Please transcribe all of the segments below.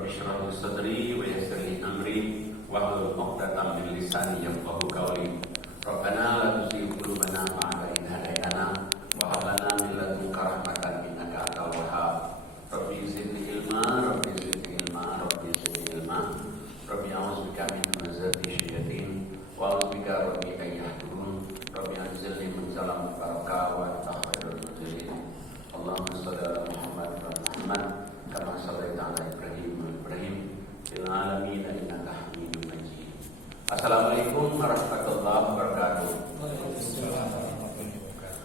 Rabbi shrah li sadri wa yassir li amri wahlul 'uqdatam min lisani yafqahu qawli. Rabbana la tuzigh qulubana ba'da idh hadaytana wa hab lana min ladunka rahmatan innaka antal wahhab. Rabbi zidni ilma, Rabbi zidni ilma, Rabbi zidni ilma. Rabbi a'udzubika min hamazati syayatin wa a'udzubika rabbi an yahdurun. Rabbi anzilni munzalan mubarakah wa anta khairul munzilin. Allahumma shalli ala Muhammad wa ala Muhammad kama shallaita ala Ibrahim wa Ibrahim fil alamin innaka Hamidum Majid. Assalamualaikum warahmatullahi wabarakatuh.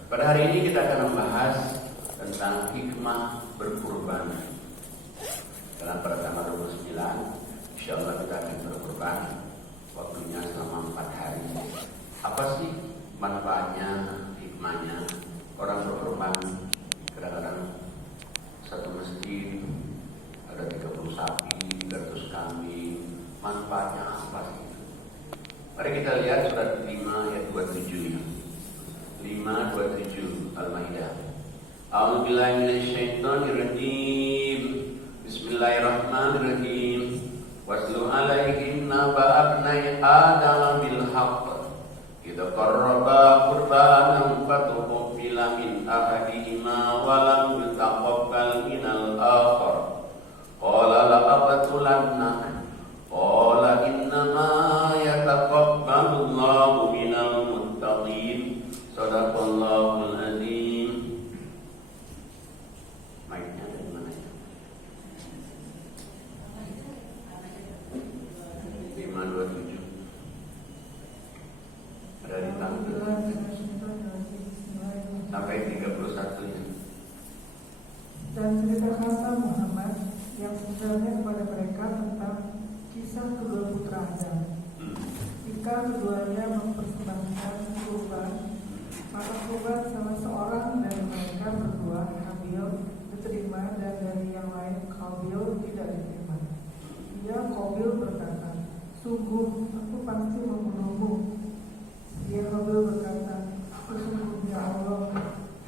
Pada hari ini kita akan membahas tentang hikmah berkurban. Dalam pertama 29, insyaallah kita akan berkurban. Waktunya selama 4 hari. Apa sih manfaatnya, hikmahnya? Orang berkurban kadang-kadang satu masjid ada 30 sapi, 300 kambing. Manfaatnya apa sih? Mari kita lihat surat 5 ayat 27 ya. 5:27 Al-Maidah. A'udzubillahi minasyaitonirrajim. Bismillahirrahmanirrahim. Waslu alaihim naba abnai Adam bil haqq. Idza qarraba qurbanan fatuqbila min ahadihima wa lam yutaqabbal minal akhar. Qala laqabtulanna. Qala innama yataqabbalullahu minal muttaqin. Shadaqallahul azim. Mic-nya dari mana ya? 5:27. Ada di tanggal sampai 31 ya. Dan ceritakanlah Muhammad yang sebenarnya kepada mereka tentang kisah kedua putra Adam. Jika keduanya mempersembahkan kurban, maka kurban salah seorang dari mereka berdua, Habil, diterima dan dari yang lain, Qabil, tidak diterima. Dia Qabil berkata, sungguh aku pasti membunuhmu. Dia Qabil berkata, sesungguhnya Allah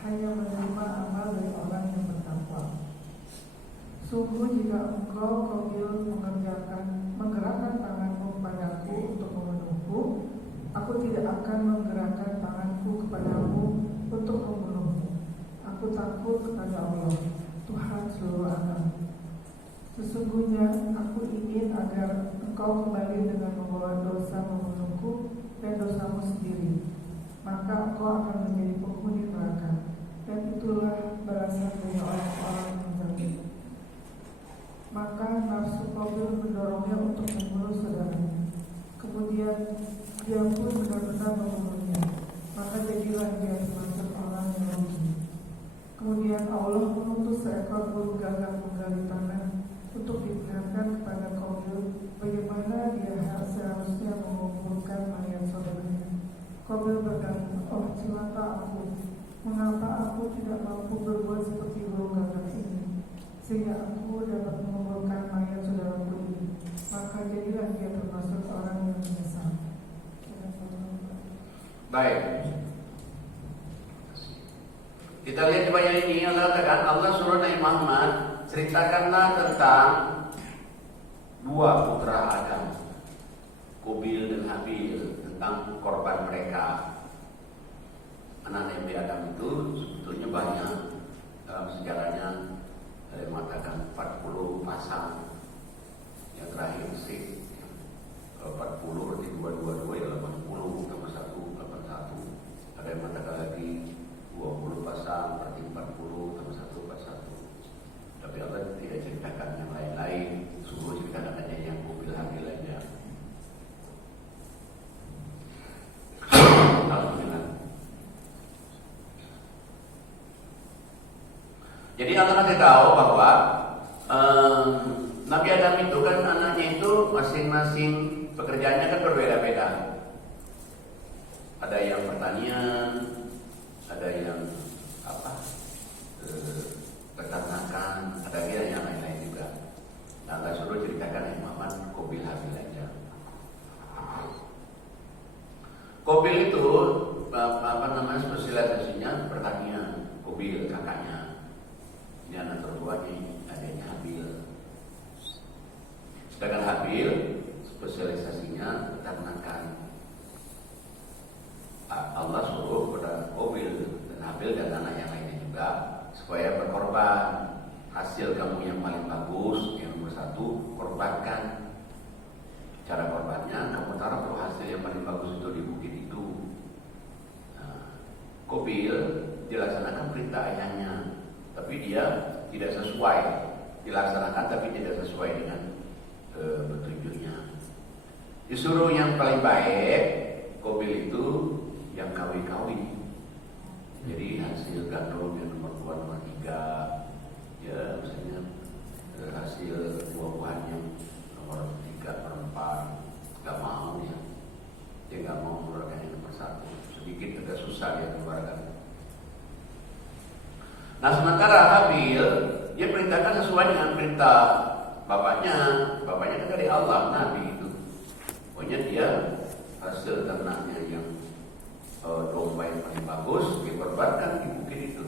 hanya menerima amal dari orang yang bertakwa. Sungguh jika engkau Qabil menggerakkan tanganmu kepadaku untuk membunuhku, aku tidak akan menggerakkan tanganku kepadamu untuk membunuhmu. Aku takut kepada Allah, Tuhan seluruh alam. Sesungguhnya aku ingin agar engkau kembali dengan membawa dosa membunuhku dan dosamu sendiri. Maka engkau akan menjadi penghuni neraka. Dan itulah balasan dari orang-orang yang zalim. Maka nafsu Qabil mendorongnya untuk membunuh saudaranya. Kemudian dia pun benar-benar membunuhnya. Maka jadilah dia termasuk orang yang rugi. Kemudian Allah mengutus seekor burung gagak menggali tanah untuk diperlihatkan kepada Qabil bagaimana dia seharusnya mengumpulkan mayat saudaranya. Qabil berkata, oh celaka aku, mengapa aku tidak mampu berbuat seperti burung gagak ini, sehingga aku dapat mengumpulkan mayat saudaraku ini. Maka jadilah dia termasuk orang yang menyesal. Baik. Kita lihat di ayat ini Allah suruh Nabi Muhammad ceritakanlah tentang dua putra Adam, Qabil dan Habil, tentang korban mereka. Anak Nabi Adam itu sebetulnya banyak dalam sejarahnya. Ada yang mengatakan 40 pasang. Yang terakhir sih 40 berarti 222 ya 80 tambah 1 81. Ada yang mengatakan lagi 20 pasang berarti 40 tambah 1 41. Tapi Allah tidak ceritakan yang lain-lain. Sungguh ceritakan hanya yang Qabil Habil aja. Alhamdulillah. Jadi Allah kasih tahu bahwa Nabi Adam itu kan anaknya itu masing-masing pekerjaannya kan berbeda-beda. Ada yang pertanian, ada yang peternakan, ada yang lain-lain juga. Nah, Allah suruh ceritakan yang Muhammad Qabil Habil aja. Qabil itu spesialisasinya pertanian. Qabil kakaknya. Ini anak tertua nih, adanya Habil. korbankan. Cara korbannya, kamu taruh tuh hasil yang paling bagus itu di bukit itu. Nah, Qabil dilaksanakan perintah ayahnya, tapi dia tidak sesuai. Dilaksanakan tapi tidak sesuai dengan petunjuknya. Disuruh yang paling baik, Qabil itu yang kawi-kawi. Jadi hasil gandum yang nomor 2, nomor 3, ya misalnya hasil buah-buahan yang nomor 3, nomor 4, nggak mau ya. Dia nggak mau mengeluarkan yang nomor 1. Sedikit agak susah dia keluarkan. Nah sementara Habil dia perintahkan sesuai dengan perintah bapaknya. Bapaknya kan dari Allah, Nabi itu. Pokoknya dia hasil ternaknya yang domba yang paling bagus dikorbankan di bukit itu.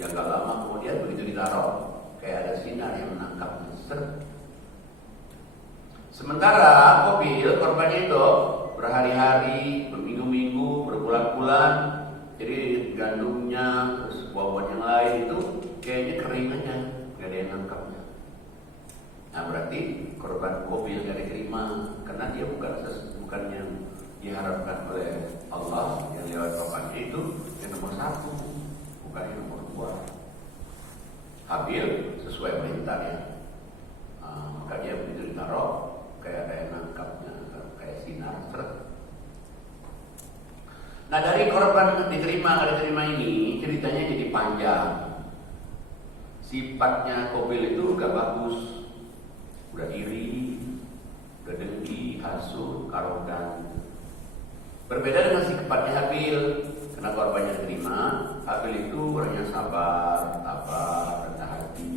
Yang gak lama kemudian begitu ditaruh, kayak ada sinar yang menangkapnya. Sementara Qabil korbannya itu berhari-hari, berminggu-minggu, berbulan-bulan. Jadi gandumnya, terus buah-buahan yang lain itu kayaknya kering aja, gak ada yang nangkapnya. Nah berarti korban Qabil gak diterima karena dia bukan yang diharapkan oleh Allah yang lewat bapaknya itu yang nomor 1, bukan yang nomor 2. Habil sesuai perintahnya. Maka dia begitu ditaruh kayak ada yang nangkapnya, kayak sinar seret. Nah dari korban diterima nggak diterima ini ceritanya jadi panjang. Sifatnya Qabil itu gak bagus, udah iri, udah dengki, hasut, arogan. Berbeda dengan sifatnya Habil, karena korbannya diterima. Habil itu orangnya sabar, tabah, rendah hati,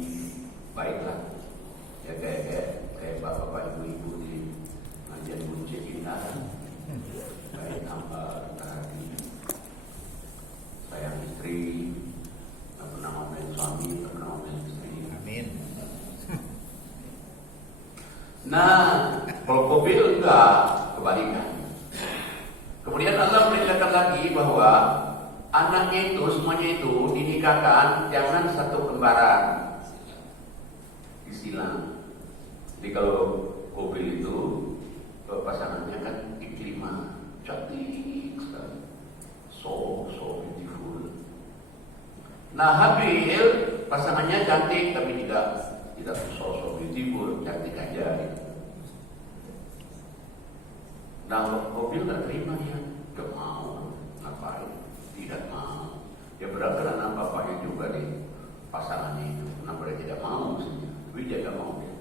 baiklah. Ya kayak bapak-bapak ibu-ibu di ngajian kunci kita, baik, sabar, rendah hati, sayang istri, tak pernah ngomelin suami, tak pernah ngomelin istri. Amin. Nah, kalau Qabil enggak, kebalikan. Kemudian Allah perintahkan lagi bahwa anaknya itu semuanya itu dinikahkan jangan satu kembaran, disilang. Jadi kalau Qabil itu pasangannya kan Ikrimah, cantik sekali, so beautiful. Nah Habil pasangannya cantik tapi tidak so beautiful, cantik aja gitu. Nah Qabil gak terima ya, gak mau, ngapain? Tidak mau. Dia berat karena bapaknya juga di pasangannya itu. Kenapa dia tidak mau maksudnya? Tapi dia gak mau dia.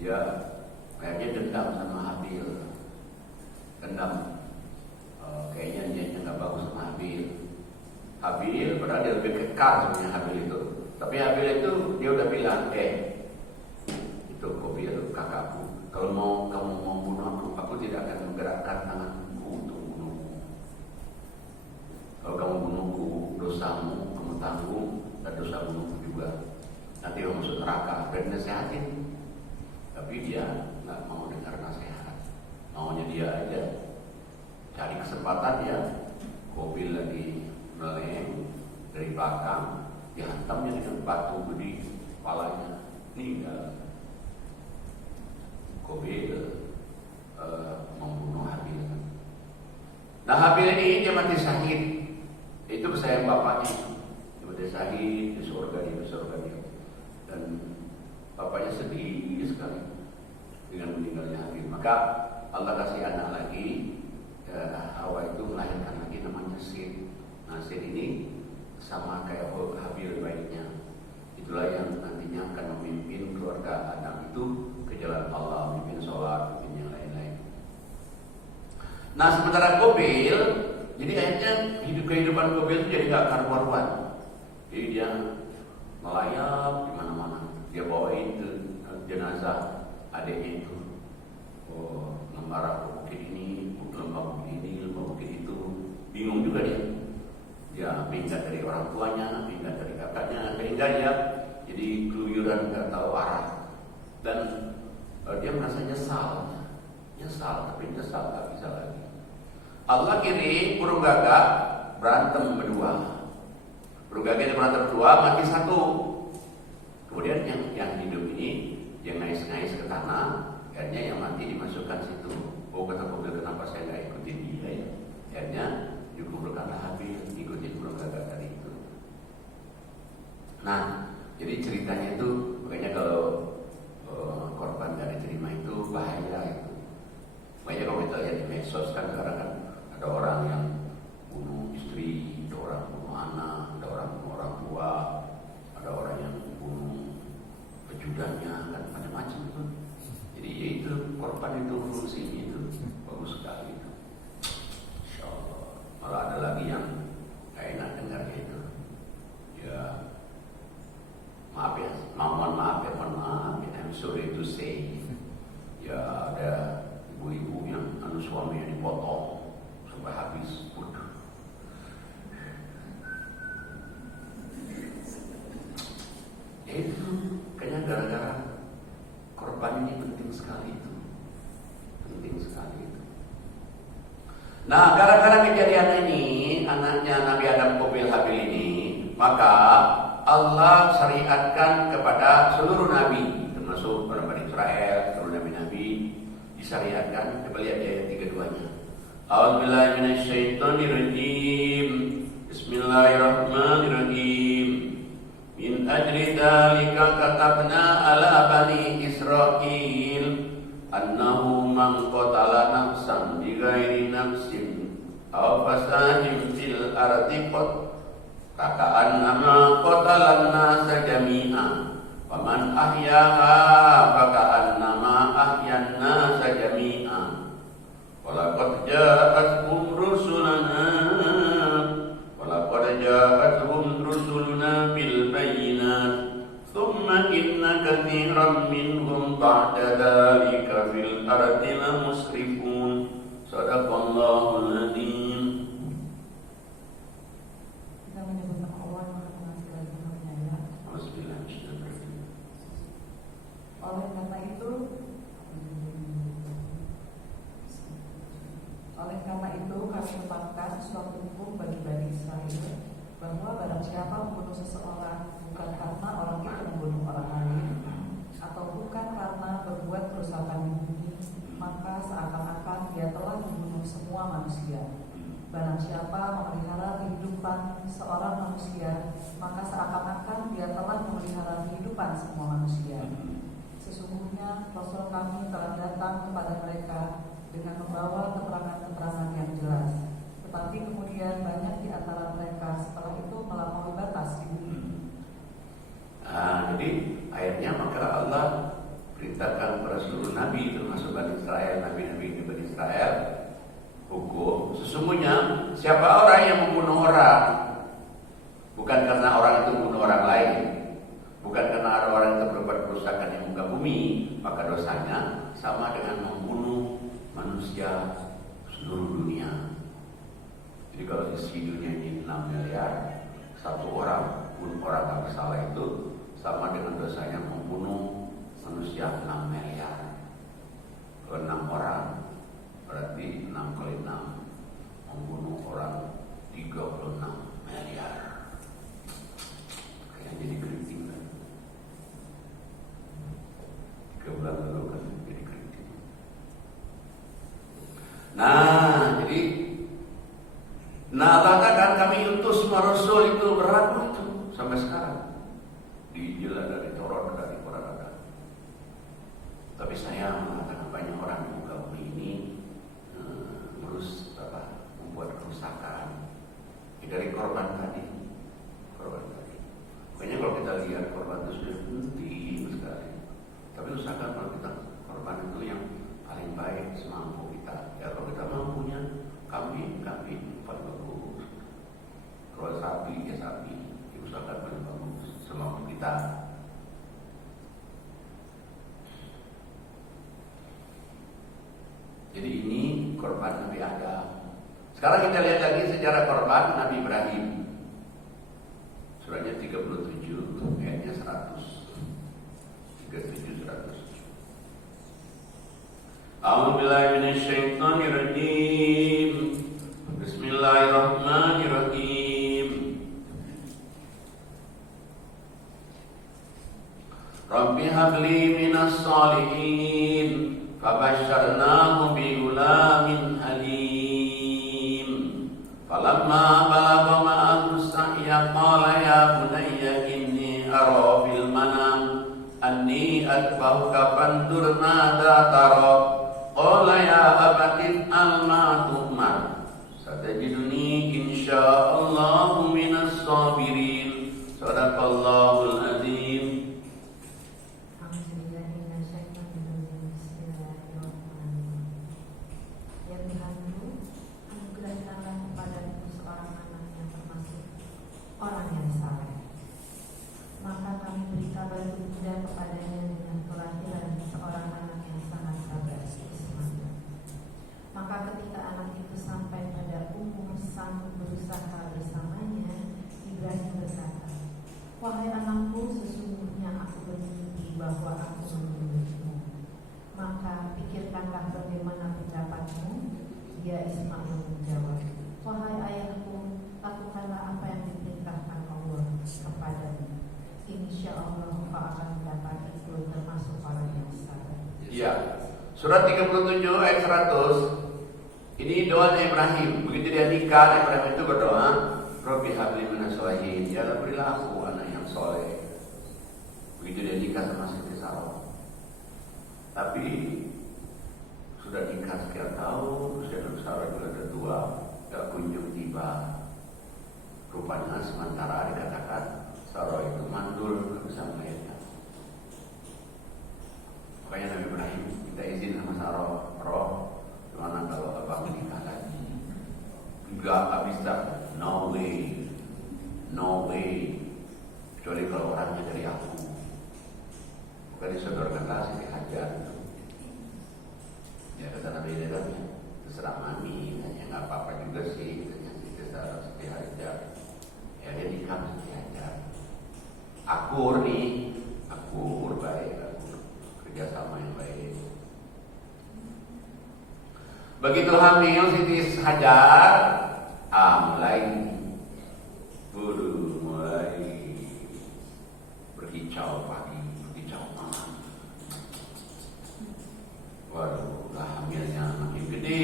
Dia kayaknya dendam sama Habil. Dendam. Kayaknya dia gak bagus sama Habil. Habil padahal dia lebih kekal sebenarnya Habil itu. Tapi Habil itu dia udah bilang, itu Qabil kakakku. Kalau kamu mau bunuh aku tidak akan menggerakkan tanganku untuk bunuhmu. Kalau kamu bunuhku, dosamu kamu tanggung dan dosa bunuhku juga. Nanti kamu masuk neraka. Dan nasehatin, tapi dia nggak mau dengar nasihat. Maunya dia aja cari kesempatan ya. Qabil lagi meleng dari belakang, dihantamnya dengan batu gede kepalanya, meninggal. Qabil membunuh Habil. Nah Habil ini dia mati syahid. Itu kesayang bapaknya. Dia mati syahid di surga dia. Dan bapaknya sedih sekali dengan meninggalnya Habil. Maka Allah kasih anak lagi. Hawa itu melahirkan lagi namanya Seth. Nah Seth ini sama kayak Habil baiknya. Itulah yang nantinya akan memimpin keluarga Adam itu ke jalan Allah, memimpin sholat, memimpin yang lain-lain. Nah sementara Qabil, jadi akhirnya kehidupan Qabil itu jadi gak karu-karuan. Jadi dia melayap di mana-mana. Dia bawain ke jenazah adiknya itu. Mengarah ke bukit ini, lembah bukit ini, lembah bukit itu. Bingung juga dia. Dia pindah dari orang tuanya, pindah dari kakaknya, sehingga dia jadi keluyuran gak tahu arah. Dan dia merasa nyesal, tapi nyesal gak bisa lagi. Allah kirim burung gagak berantem berdua. Burung gagak berantem berdua, mati satu. Kemudian yang hidup ini, yang ngais Akhirnya yang mati dimasukkan situ. Oh, kata Qabil, kenapa saya nggak ikutin dia ya? Akhirnya dikuburkanlah Habil, ikutin keluarga tadi itu. Nah, jadi ceritanya itu makanya kalau korban nggak diterima itu bahaya itu. Makanya kalau kita lihat di medsos kan sekarang kan ada orang yang bunuh istri, ada orang bunuh anak, ada orang bunuh orang tua, ada orang yang bunuh pejudannya, kan macam-macam itu. Jadi ya itu korban itu fungsinya itu bagus sekali itu. Insya Allah. Malah ada lagi yang gak enak dengarnya itu. Ya maaf ya, mohon maaf ya, I'm sorry to say. Ya ada ibu-ibu yang suaminya dipotong sampai habis. Ya itu kayaknya gara-gara korban ini penting sekali itu. Penting sekali itu. Nah, gara-gara kejadian ini, anaknya Nabi Adam Qabil Habil ini, maka Allah syariatkan kepada seluruh nabi, termasuk orang Bani Israel, seluruh nabi-nabi disyariatkan. Coba lihat ayat 32-nya. A'udzubillahi minasyaitonirrajim. Bismillahirrahmanirrahim. Min ajli dzalika katabna ala bani Israil annahu man qatala nafsan bighairi nafsin aw fasadin fil ardi faka'annama qatalan nasa jami'a wa man ahyaha faka'annama ahyan nasa jami'a wa laqad ja'atuhum rusuluna bil bayyinat thumma inna katsiran minhum ba'da dzalika fil ardi lamusrifun. Shadaqallahul adzim. Kita menyebut nama Allah yang Maha Pengasih lagi Maha Penyayang. Oleh karena itu kami tetapkan suatu hukum bagi Bani Israil bahwa barang siapa membunuh seseorang bukan karena orang itu membunuh orang lain atau bukan karena berbuat kerusakan di bumi, maka seakan-akan dia telah membunuh semua manusia. Barang siapa memelihara kehidupan seorang manusia, maka seakan-akan dia telah memelihara kehidupan semua manusia. Sesungguhnya Rasul kami telah datang kepada mereka dengan membawa keterangan-keterangan yang jelas. Tetapi kemudian banyak di antara mereka setelah itu melampaui batas di bumi. Jadi ayatnya maka Allah perintahkan kepada seluruh nabi termasuk Bani Israel, nabi-nabi di Bani Israel, hukum sesungguhnya siapa orang yang membunuh orang bukan karena orang itu membunuh orang lain, bukan karena ada orang itu berbuat kerusakan di muka bumi, maka dosanya sama dengan membunuh manusia seluruh dunia. Jadi kalau isi dunia ini 6 miliar, satu orang pun orang yang bersalah itu sama dengan dosanya membunuh manusia 6 miliar. Kalau 6 orang berarti 6 kali 6 membunuh orang 36 miliar. Kayak jadi keriting kan. 3 bulan lalu kan jadi keriting. Nah, jadi katakan kami utus Rasul itu berlaku itu sampai sekarang. Di Injil ada, di Taurat ada, di Quran ada. Tapi saya mengatakan banyak orang di muka bumi ini membuat kerusakan dari korban tadi. Makanya kalau kita lihat korban itu sudah penting sekali. Tapi usahakan kalau kita korban itu yang paling baik semampu kita. Ya kalau kita mampunya kambing paling bagus. Kalau sapi ya sapi, diusahakan paling bagus semampu kita. Jadi ini korban Nabi Adam. Sekarang kita lihat lagi sejarah korban Nabi Ibrahim. Surahnya 37, ayatnya 100. 37 100. A'udzubillahi minasyaitonirrajim. Bismillahirrahmanirrahim. Rabbi habli minas shalihin Fabasyarnahu bigulamin halim. Falamma balagha ma'ahu as-sa'ya qala ya bunayya inni ara fil manam anni atba'uka fandur madza tara. Qala ya abati if'al ma tu'mar satajiduni insyaallahu minas sabirin. Sadaqallahul azim. Orang yang saleh, maka kami beri kabar gembira kepadanya dengan kelahiran seorang anak yang sangat sabar Ismail. Maka ketika anak itu sampai pada umur sanggup berusaha bersamanya, Ibrahim berkata, wahai anakku, sesungguhnya aku bermimpi bahwa aku membunuhmu. Maka pikirkanlah bagaimana pendapatmu. Dia Ismail menjawab, wahai ayahku, lakukanlah apa yang diperintahkan Allah kepadamu. Insya Allah kau akan mendapat itu termasuk orang yang sabar. Ya, surat 37 ayat 100. Ini doa Ibrahim. Begitu dia nikah, Ibrahim itu berdoa, Rabbi habli minas sholihin. Ya Allah, berilah aku anak yang soleh. Begitu dia nikah sama Siti Sarah. Tapi sudah nikah sekian tahun, Siti Sarah juga ada tua, gak kunjung tiba. Rupanya sementara dikatakan Sarah itu mandul, gak bisa melahirkan. Makanya Nabi Ibrahim minta izin sama Sarah, Roh, gimana kalau abang menikah lagi? Gak bisa, no way, no way. Kecuali kalau orangnya dari aku. Bukan disodorkanlah Siti Hajar. Ya kata Nabi Ibrahim, terserah mami, hanya nggak apa-apa juga sih, katanya Siti Hajar. Ya dia nikah Siti Hajar. Akur nih, akur baik, akur kerjasama yang baik. Begitu hamil Siti Hajar, mulai berkicau pagi, berkicau malam. Waduh, lah hamilnya makin gede,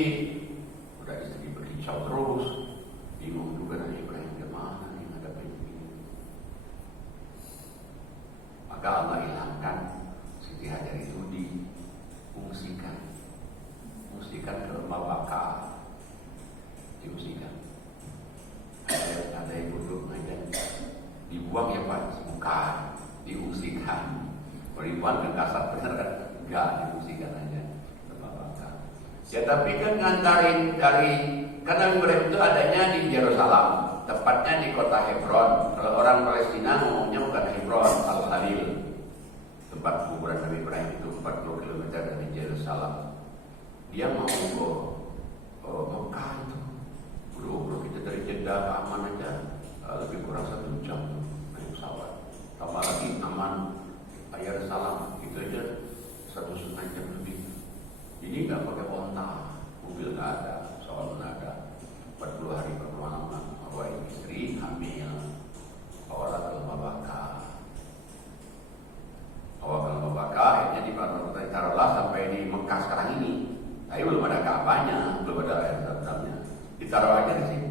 udah istri berkicau terus, bingung juga Nabi Ibrahim gimana nih ngadepin ini. Maka Allah ilhamkan Siti Hajar itu diungsikan ke lembah Baka, diungsikan. Ada yang duduk aja, dibuang ya Pak, bukan, diungsikan. Beribuan ke kasar bener kan? Enggak, diungsikan aja lembah Baka. Ya tapi kan ngantarin dari, karena Ibrahim itu adanya di Yerusalem, tepatnya di kota Hebron. Kalau orang Palestina ngomongnya bukan Hebron, Al-Khalil. Tempat kuburan Nabi Ibrahim itu 40 km dari Yerusalem. Dia mau ke Mekah itu. Bro, kita dari Jeddah ke Aman aja lebih kurang 1 jam naik pesawat. Tambah lagi Aman, Yerusalem, itu aja 1,5 jam lebih. Jadi nggak pakai onta, mobil nggak ada, pesawat nggak ada. 40 hari perjalanan, bawa istri hamil, bawa ke lembah Baka. Bawa ke lembah Baka, akhirnya di Kota Tarulah sampai di Mekah sekarang ini. Tapi belum ada Ka'bahnya, belum ada air zam-zamnya. Ditaruh aja di sini.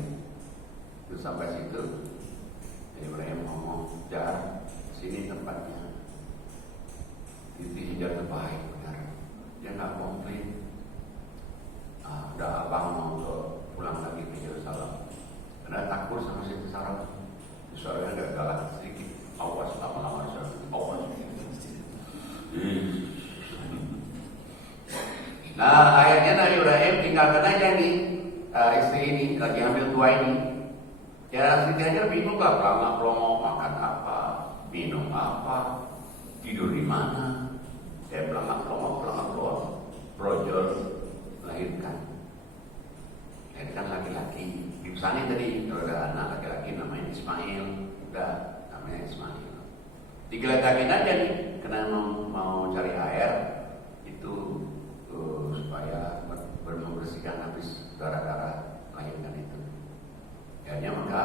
Terus sampai situ, Ibrahim ngomong, Jar, sini tempatnya. Itu hijau terbaik, benar. Dia nggak komplain. Udah abang mau pulang lagi ke Yerusalem. Karena takut sama Siti Sarah. Suaranya agak galak sedikit. Awas lama-lama awas. Nah akhirnya Nabi Ibrahim tinggalkan aja nih istri ini lagi ambil tua ini. Ya Siti Hajar bingung lah, pelangak-pelongok makan apa, minum apa, tidur di mana. Ya pelangak-pelongok, brojol melahirkan laki-laki. Misalnya tadi kalau ada anak laki-laki namanya Ismail, udah namanya Ismail. Digeletakin aja nih, karena mau cari air itu supaya membersihkan habis darah-darah melahirkan itu. Akhirnya maka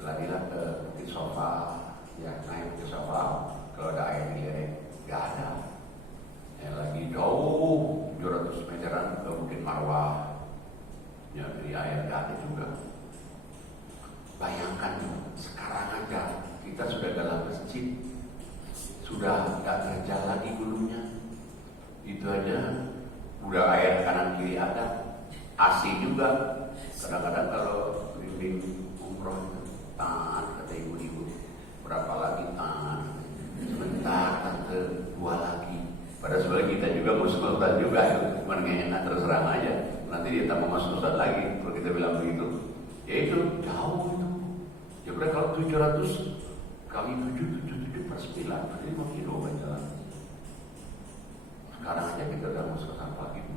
larilah ke bukit sofa, ya naik ke sofa. Kalau ada air di lereng, nggak ada. Ya lagi jauh diri ada. Asik juga. Kadang-kadang kalau bimbing umroh itu tahan kata ibu-ibu. Berapa lagi tahan? Sebentar tante, 2 lagi. Padahal sebenarnya kita juga ngurus Ustaz juga, cuma nggak enak terus terang aja. Nanti dia tak mau masuk Ustaz lagi kalau kita bilang begitu. Ya itu jauh itu. Ya berarti kalau 700 kali 7 per 9 berarti 5 kilo kan jalan. Sekarang aja kita udah masuk sampah gitu.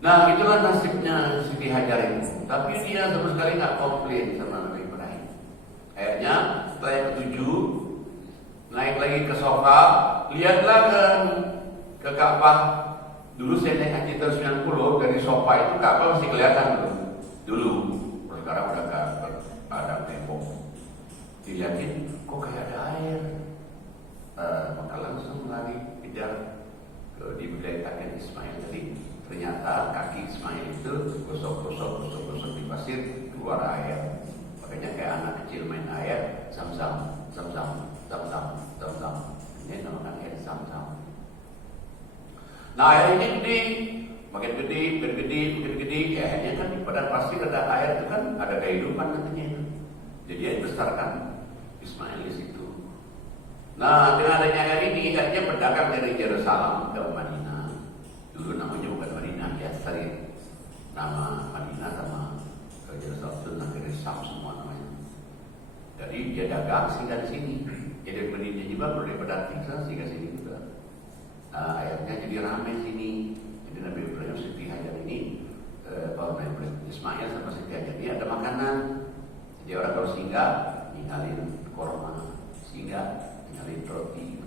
Nah itulah nasibnya Siti Hajar itu. Tapi dia sama sekali nggak komplain sama Nabi Ibrahim. Akhirnya setelah yang ke-7 naik lagi ke sofa, lihatlah ke Ka'bah. Dulu saya naik haji tahun 90 dari sofa itu Ka'bah masih kelihatan dulu. Sekarang udah gak ada tembok. Dilihatin kok kayak ada air. Maka langsung lari kejar diberdayakkan Ismail tadi. Ternyata kaki Ismail itu gosok di pasir keluar air. Makanya kayak anak kecil main air, zam-zam. Ini namanya air zam-zam. Nah air ini gede, makin gede. Ya, akhirnya kan di padang pasir ada air itu kan ada kehidupan nantinya itu. Jadi dia besarkan Ismail di situ. Nah dengan adanya air ini, akhirnya berdagang dari Yerusalem ke Madinah. Dulu namanya bukan Madinah, ya Sarid. Nama Madinah sama Yerusalem itu negeri Sam semua namanya. Jadi dia dagang sehingga di sini. Jadi Madinah juga boleh berdagang sehingga sini juga. Nah, akhirnya jadi ramai sini. Jadi Nabi Ibrahim Siti Hajar ini, Nabi Ibrahim Ismail sama Siti Hajar ini ada makanan. Jadi orang kalau singgah ninggalin korma, singgah ninggalin roti.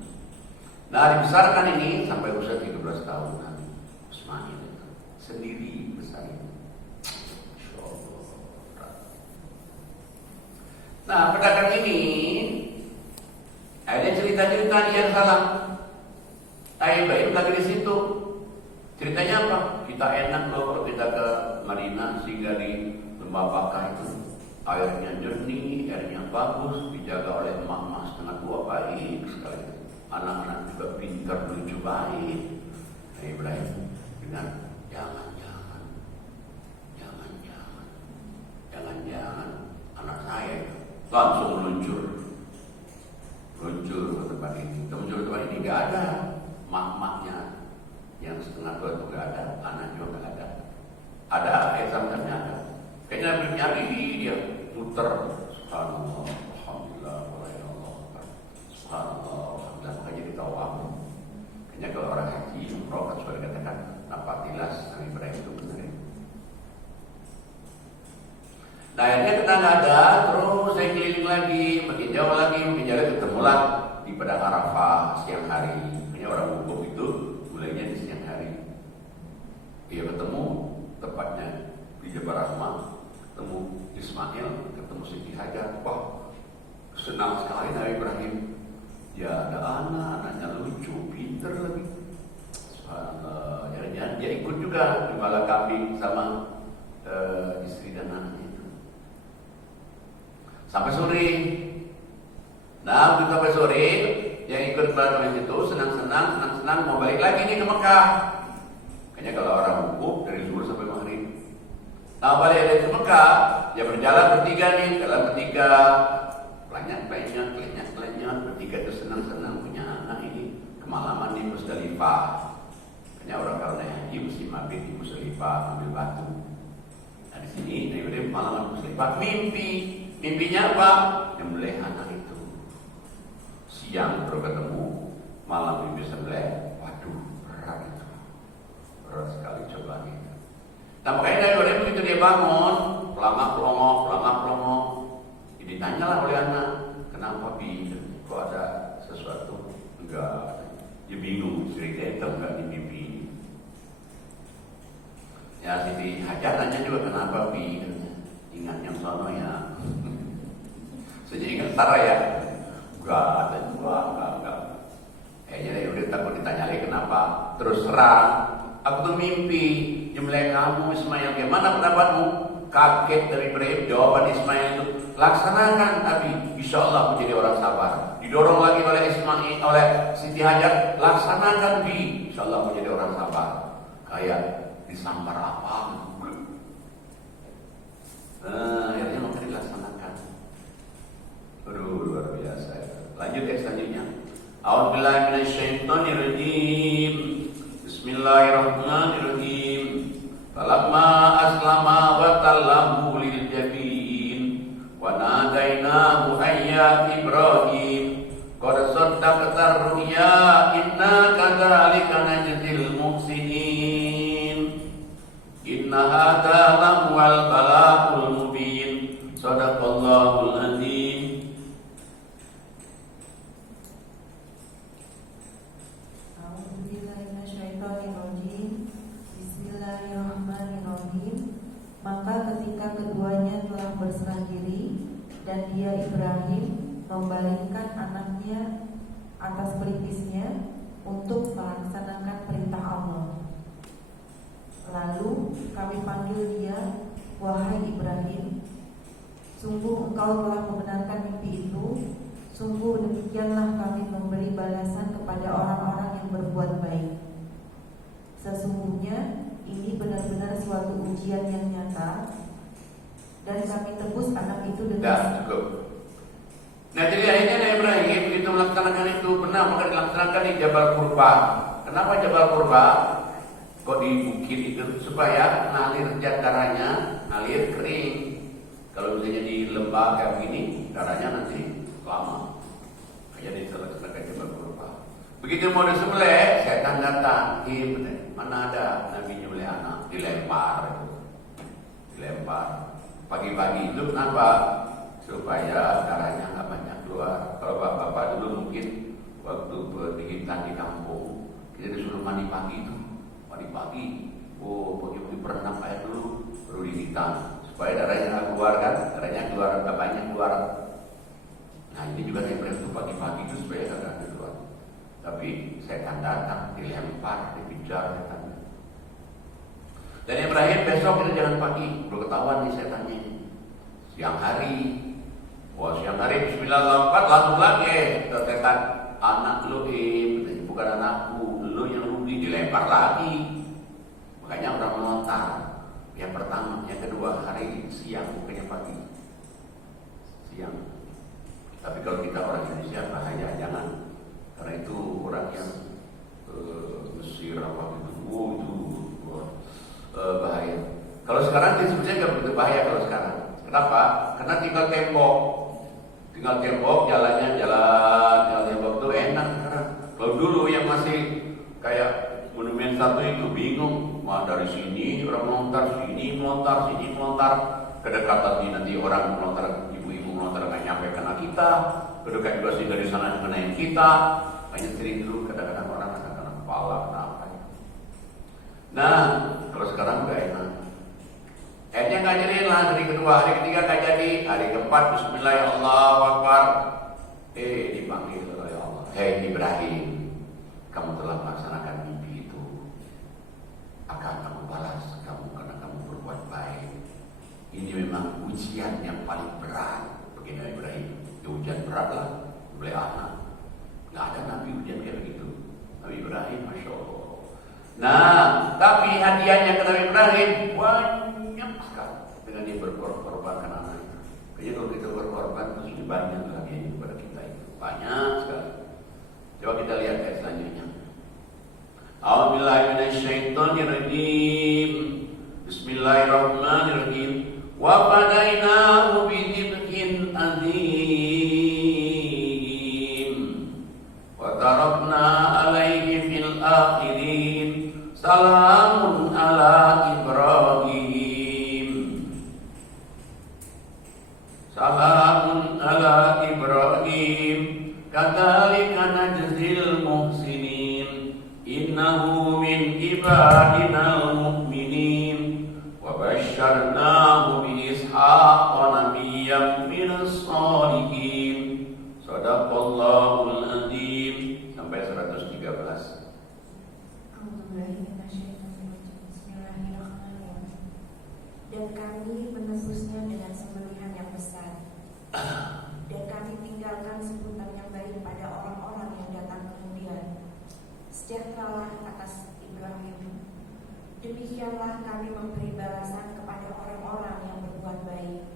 Nah dibesarkan ini sampai usia 13 tahunan Ismail itu sendiri besar ini. Nah pedagang ini ada cerita-cerita di Yerusalem. Ibrahim lagi di situ. Ceritanya apa? Kita enak loh kalau kita ke Madinah sehingga di Lembah Bakah itu airnya jernih, airnya bagus, dijaga oleh emak-emak setengah tua baik sekali. Anak-anak juga pintar, lucu, baik. Ibrahim dengan jangan-jangan anak saya langsung meluncur ke tempat ini. Meluncur ke tempat ini nggak ada mak-maknya yang setengah tua itu nggak ada, anak juga nggak ada. Ada air zam-zamnya ada. Kayaknya nyari dia muter. Subhanallah, alhamdulillah, walaikumsalam. Subhanallah, alhamdulillah. Makanya jadi tawaf. Kayaknya kalau orang haji, umroh kan sudah dikatakan nampak tilas Nabi Ibrahim itu benar. Nah akhirnya kita nggak ada, terus saya keliling lagi, makin jauh lagi, ketemulah di Padang Arafah siang hari. Kayaknya orang hukum itu mulainya di siang hari. Dia ketemu tepatnya di Jabal Rahmah, ketemu Ismail, ketemu Siti Hajar. Wah, senang sekali Nabi Ibrahim. Ya ada anaknya lucu, pinter lagi. Subhanallah. Dia ikut juga gembala kambing sama istri dan anaknya itu. Sampai sore. Nah, begitu sampai sore, yang ikut gembala kambing itu senang mau balik lagi nih ke Mekah. Kayaknya kalau orang wukuf dari zuhur sampai maghrib. Nah balik dari ke Mekah, dia berjalan bertiga nih, pelanjat, bertiga itu senang punya anak ini. Kemalaman di Musdalifah. Kayaknya orang kalau naik haji mesti mabit di Musdalifah ambil batu. Nah di sini dari kemalaman Musdalifah mimpinya apa? Nyembelih anak itu. Siang baru ketemu, malam mimpi sembelih. Waduh, berat sekali cobaan itu. Nah makanya dari orang begitu dia bangun, pelangak-pelongok. Jadi tanyalah oleh anak, kenapa Bi? Kok ada sesuatu? Enggak. Dia bingung, ceritanya tahu enggak di mimpi. Ya Siti Hajar tanya juga kenapa Bi? Ingat yang sono ya. Saya ingat Sarah ya. Enggak. Kayaknya udah takut ditanya lagi kenapa. Terus terang, aku tuh mimpi nyembelih kamu Ismail. Gimana pendapatmu? Kaget dari Ibrahim. Jawaban Ismail itu, laksanakan Abi. Insya Allah menjadi orang sabar. Didorong lagi oleh Ismail, oleh Siti Hajar, laksanakan Bi. Insya Allah menjadi orang sabar. Kayak disambar apa gitu. Akhirnya maka dilaksanakan. Aduh, luar biasa. Lanjut ya selanjutnya. A'udzubillahi minasyaitonirrajim. Bismillahirrahmanirrahim. Falamma aslama wa tallahu lil jabin wa nadainahu ayya Ibrahim qad saddaqta ru'ya inna kadzalika najzil muhsinin inna hadza lahuwal balagul mubin sadaqallahul adzim. Bismillahirrahmanirrahim. Maka ketika keduanya telah berserah diri dan dia Ibrahim membalingkan anaknya atas pelipisnya untuk melaksanakan perintah Allah. Lalu kami panggil dia, wahai Ibrahim, sungguh engkau telah membenarkan mimpi itu. Sungguh demikianlah kami memberi balasan kepada orang-orang yang berbuat baik. Sesungguhnya ini benar-benar suatu ujian yang nyata, dan kami tebus anak itu dengan cukup. Nah, jadi akhirnya Nabi Ibrahim itu melaksanakan itu benar, maka dilaksanakan di Jabal Qurba. Kenapa Jabal Qurba? Kok di bukit itu? Supaya ngalir darahnya, ngalir kering. Kalau misalnya di lembah kayak begini, darahnya nanti lama. Jadi dilaksanakan Jabal Qurba. Begitu mau disembelih, setan datang. Mana ada Nabi nyembelih anak? Dilempar. Pagi-pagi itu kenapa? Supaya darahnya nggak banyak keluar. Kalau bapak-bapak dulu mungkin waktu berdihitan di kampung, kita disuruh mandi pagi itu. Mandi pagi, pagi-pagi berenang air dulu, baru dihitan. Supaya darahnya nggak keluar kan? Darahnya keluar, nggak banyak keluar. Nah ini juga saya perlu pagi-pagi itu supaya darahnya keluar. Tapi setan datang, dilempar, dikejar setan. Dan Ibrahim besok kita jangan pagi, udah ketahuan nih setannya. Siang hari, siang hari Bismillah lompat langsung lagi ke setan. Anak lu bukan anakku, lu yang rugi, dilempar lagi. Makanya orang melontar. Yang pertama, yang kedua hari siang, bukannya pagi. Siang. Tapi kalau kita orang Indonesia bahaya, jangan. Karena itu orang yang Mesir apa gitu, bahaya. Kalau sekarang disebutnya nggak begitu bahaya kalau sekarang. Kenapa? Karena tinggal tembok, jalan tembok itu enak sekarang. Kalau dulu yang masih kayak monumen satu itu bingung, dari sini orang melontar, sini melontar, kedekatan nanti orang melontar, ibu-ibu melontar nggak nyampe kena kita, kedekat juga sih dari sana kenain kita, hanya sering dulu kadang-kadang orang kena kepala, kena apa. Nah, kalau sekarang udah enak. Akhirnya nggak jadi lah, hari kedua, hari ketiga nggak jadi, hari keempat Bismillahirrahmanirrahim. Dipanggil oleh Allah. Hei Ibrahim, kamu telah melaksanakan mimpi itu. Akan kamu balas kamu karena kamu berbuat baik. Ini memang ujian yang paling berat bagi Nabi Ibrahim. Ya, ujian berat lah, boleh anak. Nggak ada Nabi ujian kayak begitu. Nabi Ibrahim, Masya Allah. Nah, tapi hadiahnya ke Nabi Ibrahim banyak sekali dengan dia berkorbankan anaknya. Kayaknya kalau kita berkorban itu sudah banyak lagi kepada kita itu. Banyak sekali. Coba kita lihat ayat selanjutnya. A'udzubillahi minasyaitonirrajim. Bismillahirrahmanirrahim. Wa fadainahu bidzibhin adzim. Wa tarakna alaihi fil akhirin. Salamun ala Ibrahim. Salamun ala Ibrahim. Kadzalika najzil muhsinin. Innahu min ibadinal mu'minin. Wa basyarnahu bi Ishaq nabiyyan minas shalihin. Shadaqallahul adzim. Sampai 113. Dan kami menebusnya dengan sembelihan yang besar. Dan kami tinggalkan sebutan yang baik pada orang-orang yang datang kemudian. Sejahteralah atas Ibrahim Demikianlah kami memberi balasan kepada orang-orang yang berbuat baik.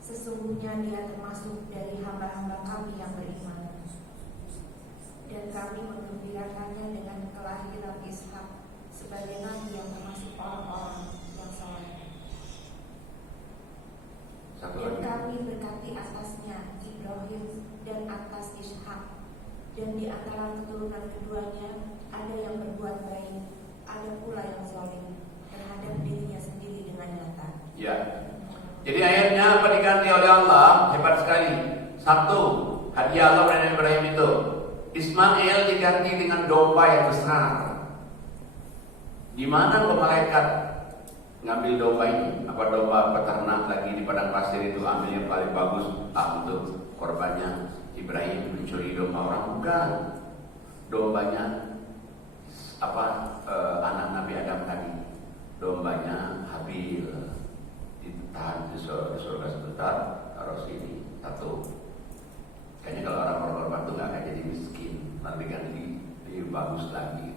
Sesungguhnya dia termasuk dari hamba-hamba kami yang beriman. Dan kami menggembirakannya dengan kelahiran Ishak sebagai nabi yang termasuk orang-orang yang saleh. Satu Dan lagi. kami berkati atasnya Ibrahim dan atas Ishak. Dan di antara keturunan keduanya ada yang berbuat baik, ada pula yang zalim terhadap dirinya sendiri dengan nyata. Ya. Jadi ayatnya apa diganti oleh Allah? Hebat sekali. Satu, hadiah Allah pada Nabi Ibrahim itu. Ismail diganti dengan domba yang besar. Di mana malaikat ngambil domba ini? Apa domba peternak lagi di padang pasir itu ambil yang paling bagus untuk korbannya? Ibrahim mencuri domba orang? Bukan. Dombanya anak Nabi Adam tadi. Dombanya Habil. Ditahan di surga sebentar, taruh sini, satu. Kayaknya kalau orang berkorban itu nggak akan jadi miskin, nanti ganti lebih bagus lagi.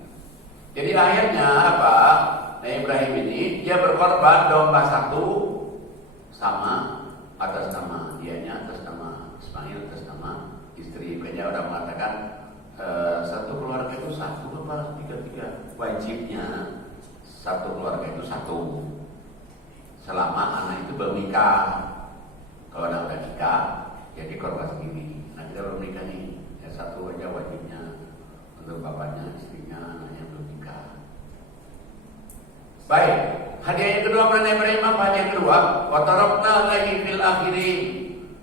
Jadi akhirnya apa? Nabi Ibrahim ini dia berkorban domba satu sama atas nama dianya, atas nama Ismail, atas nama istri. Kayaknya orang mengatakan satu keluarga itu satu apa tiga wajibnya satu keluarga itu satu. Selama anak itu belum nikah. Kalau anak udah nikah, ya dikorban sendiri. Nah kita belum nikah nih, ya satu aja wajibnya untuk bapaknya, istrinya, anaknya belum nikah. Baik, hadiah yang kedua pada Nabi Ibrahim apa? Hadiah yang kedua, wa tarakna lagi fil akhirin.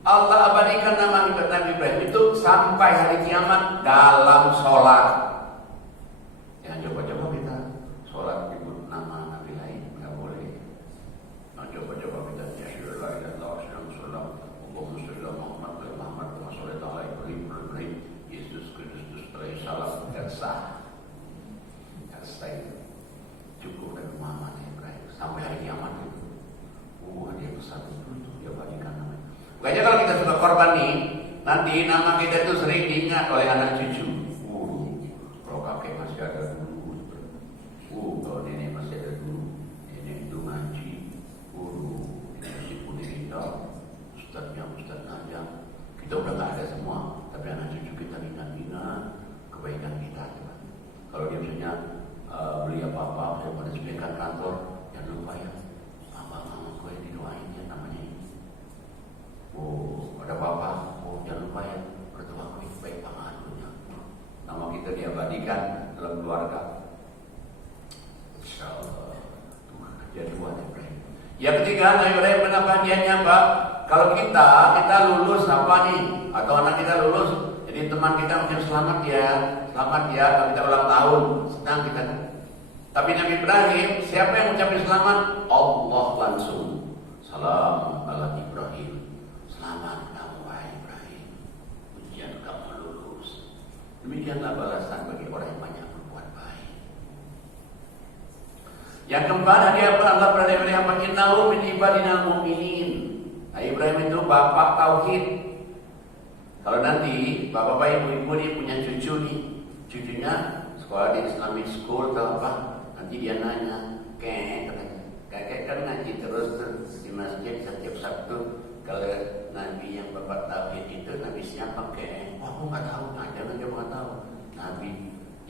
Allah abadikan nama Nabi Ibrahim itu sampai hari kiamat dalam sholat. Jangan coba-coba kita sholat ikut nama Nabi lain, nggak boleh. Coba-coba kita syahadu la ilaha illallah wa syahadu Allahumma shalli ala Muhammad wa Muhammad wa shalli ala Ibrahim Yesus Kristus alaihi salam dan sah. Dan sah itu cukup dari Muhammad Ibrahim sampai hari kiamat itu. Dia besar itu dia bagikan namanya. Makanya kalau kita sudah korban nih, nanti nama kita itu sering diingat oleh anak cucu. Kalau kakek masih ada dulu. Kalau nenek masih ada dulu. Nenek itu ngaji. Ustadznya Ustadz Najam. Kita udah gak ada semua, tapi anak cucu kita ingat-ingat kebaikan kita. Kalau dia misalnya beli apa-apa, saya pada sepikan kantor, jangan lupa ya, mama gue didoain ya namanya ini. Ada apa-apa, jangan lupa ya, berdoa gue baik banget punya. Nama kita diabadikan dalam keluarga. Insya Allah, jadi buat Ibrahim. Yang ketiga, Nabi Ibrahim menambah hadiahnya apa? Kalau kita lulus apa nih? Atau anak kita lulus, jadi teman kita mungkin selamat ya, kalau kita ulang tahun, senang kita. Tapi Nabi Ibrahim, siapa yang mengucapkan selamat? Allah langsung. Salam ala Ibrahim. Selamat kamu wahai Ibrahim. Ujian kamu lulus. Demikianlah balasan bagi orang yang banyak berbuat baik. Yang keempat, hadiah Allah pada Ibrahim, innahu min ibadinal mu'minin. Ibrahim itu bapak tauhid. Kalau nanti bapak-bapak ibu-ibu ini punya cucu nih, cucunya sekolah di Islamic School atau apa, nanti dia nanya, kakek kan ngaji terus di masjid setiap Sabtu. Kalau Nabi yang bapak tauhid itu Nabi siapa kakek? Aku nggak tahu, jangan coba nggak tahu. Nabi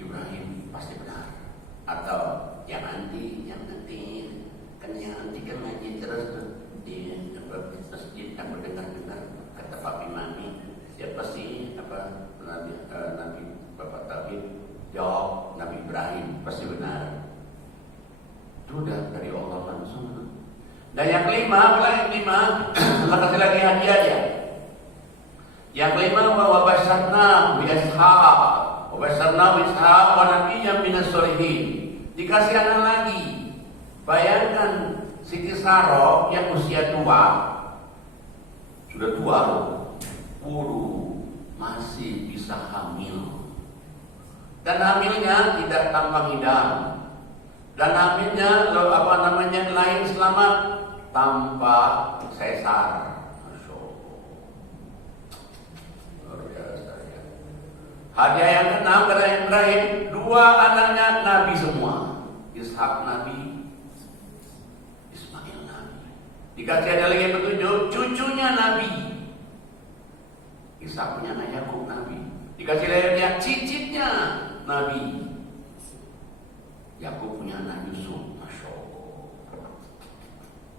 Ibrahim pasti benar. Atau yang nanti kan ngaji terus tuh di masjid yang mendengar kata papi mami siapa sih Nabi bapak tauhid? Jawab Nabi Ibrahim, pasti benar. Itu udah dari Allah langsung. Dan yang kelima, Allah kasih lagi hadiah dia. Yang kelima, wa basyarna bi Ishaq wa nabiyyan minas sholihin. Dikasih anak lagi. Bayangkan Siti Saro yang usia tua, sudah tua loh, masih bisa hamil. Dan hamilnya tidak tanpa hidang. Dan hamilnya lain selamat tanpa sesar. Masya Allah. Luar biasa ya. Hadiah yang keenam kepada Ibrahim, dua anaknya Nabi semua. Ishak Nabi, Dikasih ada lagi petunjuk, cucunya Nabi. Ishak punya anak Yakub Nabi. Dikasih lihat cicitnya Nabi. Yakub punya anak Yusuf, Masya Allah.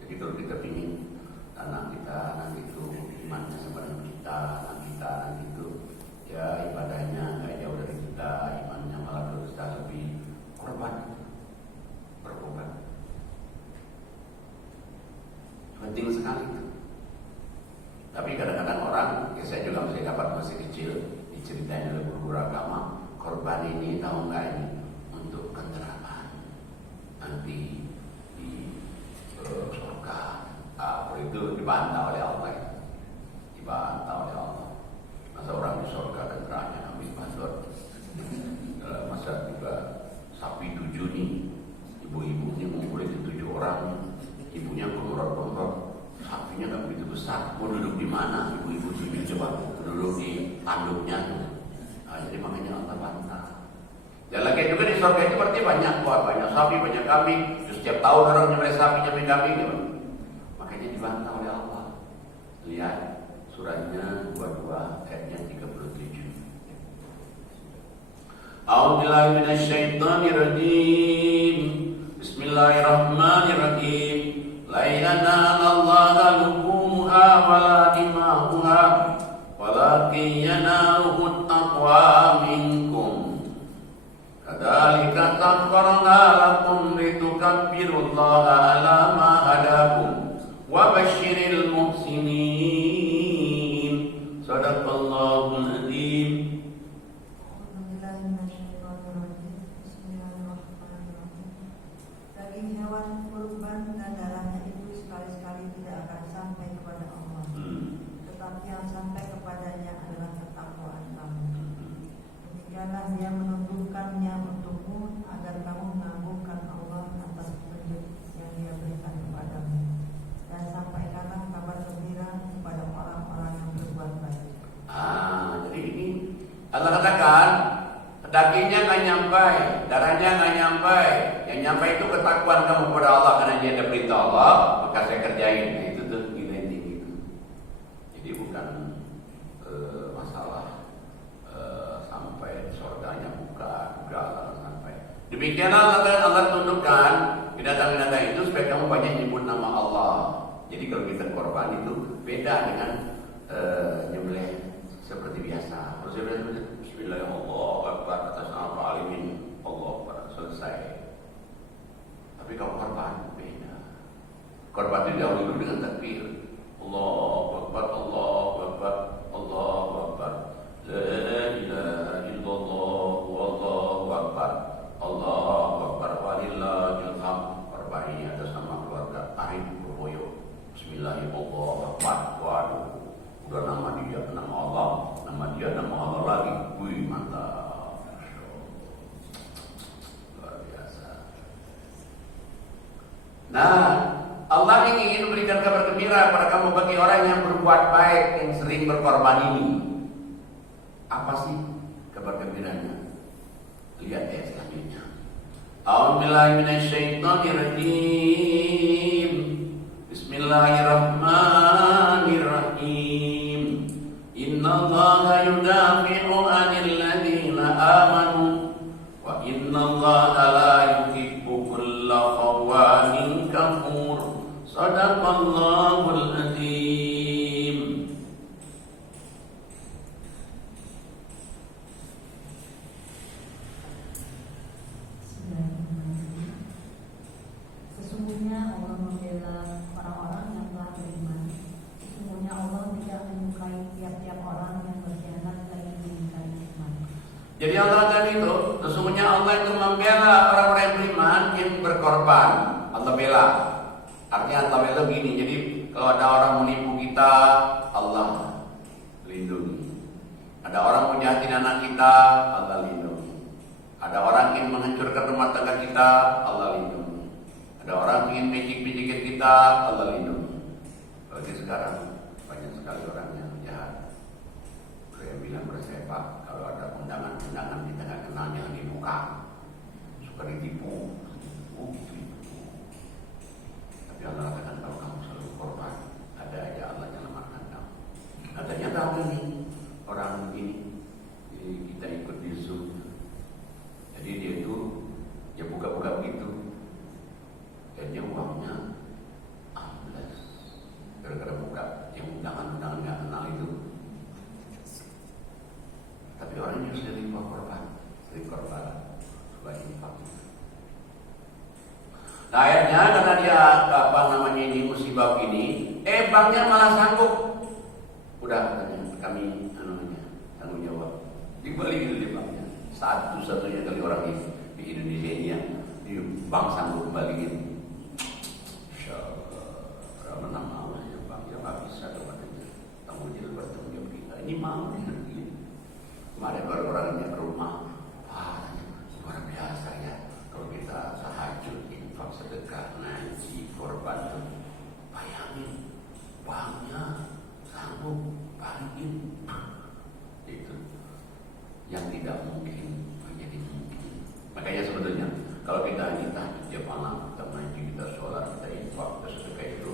Jadi kalau kita ingin anak kita nanti itu imannya sama dengan kita, anak kita nanti itu ya ibadahnya nggak jauh dari kita, imannya malah kita lebih berkorban. Penting sekali itu. Tapi kadang-kadang orang, ya saya juga masih dapat masih kecil diceritain oleh guru agama, korban ini tahu nggak ini untuk penerapan nanti di surga. Itu dibantah oleh Allah, dibantah oleh Allah. Masa orang di surga dan neraka ambil bantuan. Masa juga sapi 7 nih, ibu-ibu ini ngumpulin 7 orang, ibunya pemurot-pemurot, sapinya nggak begitu besar, mau duduk di mana? Ibu-ibu sini coba duduk di tanduknya tuh. Nah, jadi makanya Allah bantah. Dan lagi juga di surga itu berarti banyak sapi, banyak kambing. Terus setiap tahun orang nyembelih sapi, nyembelih kambing, gitu. Makanya dibantah oleh Allah. Lihat suratnya 22 ayatnya 37. A'udzubillahi minasyaitonirrajim. Bismillahirrahmanirrahim. La yanalallaha luhumuha wala dima'uha walakin yanaluhu taqwa minkum. Kadzalika sakharna lakum litukabbirullaha ala ma hadakum wa basyiril muhsinin. Shadaqallahul adzim. Daging hewan kurban dan darahnya itu sekali-sekali tidak akan sampai kepada Allah, tetapi yang sampai kepadanya adalah ketakwaan kamu. Demikianlah Dia menumbuhkannya untukmu agar kamu mengagungkan Allah atas petunjuk yang Dia berikan kepadamu, dan sampaikanlah kabar gembira kepada orang-orang yang berbuat baik. Jadi ini Allah katakan dagingnya nggak nyampai, darahnya nggak nyampai. Yang nyampai itu ketakwaan kamu kepada Allah, karena dia ada perintah Allah, maka saya kerjain. Nah, itu tuh nilai tinggi itu. Jadi bukan masalah sampai surganya bukan sampai. Demikianlah Allah tundukkan binatang-binatang itu supaya kamu banyak nyebut nama Allah. Jadi kalau kita korban itu beda dengan nyembelih seperti biasa. Kalau saya bilang Bismillahirrahmanirrahim atas nama alimin Allah selesai. Tapi kalau korban beda. Korban itu dahulu dengan takbir. Allahu Akbar, Allahu Akbar, Allahu Akbar. La ilaha illallah, wallahu akbar. Allahu Akbar walillahil hamd. Korban ini atas nama keluarga Arif Boyo. Bismillahirrahmanirrahim. Waduh, udah nama dia, nama Allah, nama dia, nama Allah lagi. Wih, mantap. Luar biasa. Nah, Allah ingin memberikan kabar gembira kepada kamu bagi orang yang berbuat baik, yang sering berkorban ini. Apa sih kabar gembiranya? Lihat ya selanjutnya. A'udzubillahi minasyaitonirrajim. Bismillahirrahmanirrahim. Innallaha yudafi'u 'anil ladzina amanu wa innallaha la yuhibbu kulla khawanin kafur. Shadaqallahul adzim. Sesungguhnya Allah membela orang-orang yang telah beriman. Sesungguhnya Allah tidak menyukai tiap-tiap orang yang berkhianat dan meninggalkan iman. Jadi Allah tadi itu, sesungguhnya Allah itu membela orang-orang yang beriman yang berkorban. Allah bela. Artinya Allah bela begini. Jadi kalau ada orang menipu kita, Allah lindungi. Ada orang menjahatin anak kita, Allah lindungi. Ada orang ingin menghancurkan rumah tangga kita, Allah lindungi. Ada orang ingin pijik-pijikin kita, Allah lindungi. Kalau di sekarang banyak sekali orang yang jahat. Saya bilang pada saya, Pak, kalau ada undangan-undangan kita nggak kenal, jangan dibuka. Suka ditipu, gitu. Tapi Allah katakan kalau kamu selalu korban Nah, akhirnya karena dia musibah ini, banknya malah sanggup. Udah katanya, kami tanggung jawab. Dibalik di banknya. Satu-satunya kali orang di Indonesia ini yang di bank sanggup kembaliin. Karena mau ya bang, ya nggak bisa dong katanya. Tanggung jawab kita. Ini mau nih. Kemarin orang-orangnya ke rumah, luar biasa ya. Kalau kita tahajud, infak, sedekah, ngaji, korban, bayangin banknya sanggup balikin. Itu yang tidak mungkin menjadi mungkin. Makanya sebetulnya kalau kita ini tahajud tiap malam, kita ngaji, kita sholat, kita infak, kita sedekah itu,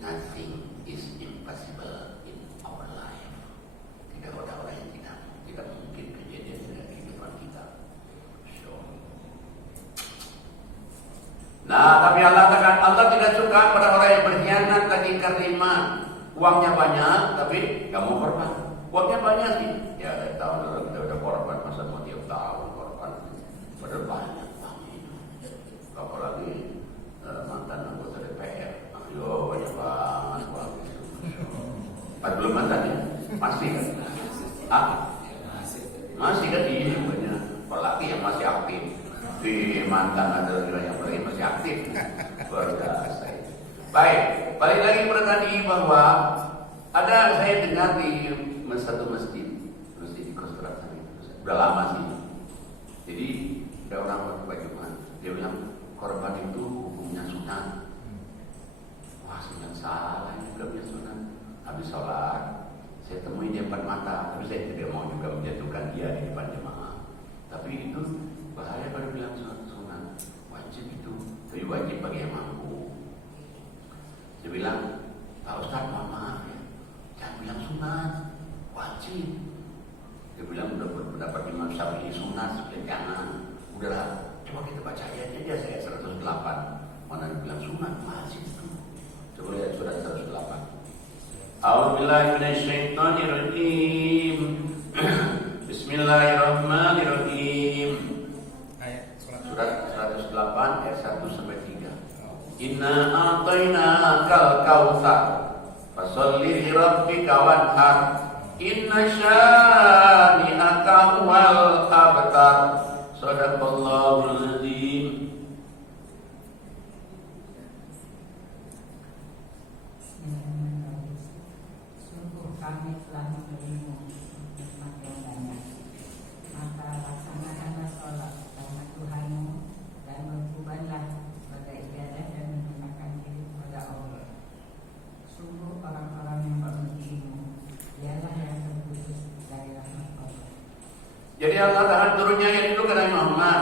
nothing is impossible in our life. Tidak ada orang yang tidak mungkin kejadian dalam kehidupan kita. Nah, tapi Allah tidak suka pada orang yang berkhianat tadi karena uangnya banyak, tapi nggak mau korban. Uangnya banyak sih, ya dari tahun lalu kita udah korban, masa mau tiap tahun korban, padahal banyak uangnya itu. Apalagi mantan anggota DPR, ayo banyak banget uang itu. Belum mantan ya, masih kan? Masih kan di banyak, apalagi yang masih aktif. Di mantan adalah yang lain masih aktif. Luar biasa. Baik, balik lagi pada tadi bahwa ada saya dengar di satu masjid di Kostrad sana. Udah lama sih. Jadi ada orang berkhutbah, dia bilang korban itu hukumnya sunat. Wah, sunat salah juga punya sunat. Habis sholat, saya temui dia depan mata, tapi saya tidak mau juga menjatuhkan dia di depan jemaah. Tapi itu bahaya pada bilang sunat, wajib itu, tapi wajib bagi yang mampu. Dia bilang, Pak Ustaz, maaf ya, jangan bilang sunat, wajib. Dia bilang udah berpendapat Imam Syafi'i sunat, jangan. Udahlah, coba kita baca ayatnya aja saya 108. Mana dia bilang sunat, wajib itu. Coba lihat surat 108. A'udzubillahi minasyaitonirrajim. Bismillahirrahmanirrahim. Surat 108 ayat 1 sampai 3. Inna a'tainakal kautsar fasholli li rabbika wanhar. Inna syani'aka huwal abtar. Shadaqallahul adzim. Kami telah memberimu nikmat yang banyak, maka laksanakanlah sholat karena Tuhanmu dan berkurbanlah pada ibadah dan menggunakan diri kepada Allah. Sungguh orang-orang yang memujimu, dialah yang terputus dari rahmat Allah. Jadi Allah tahan turunnya yang itu ke Nabi Muhammad.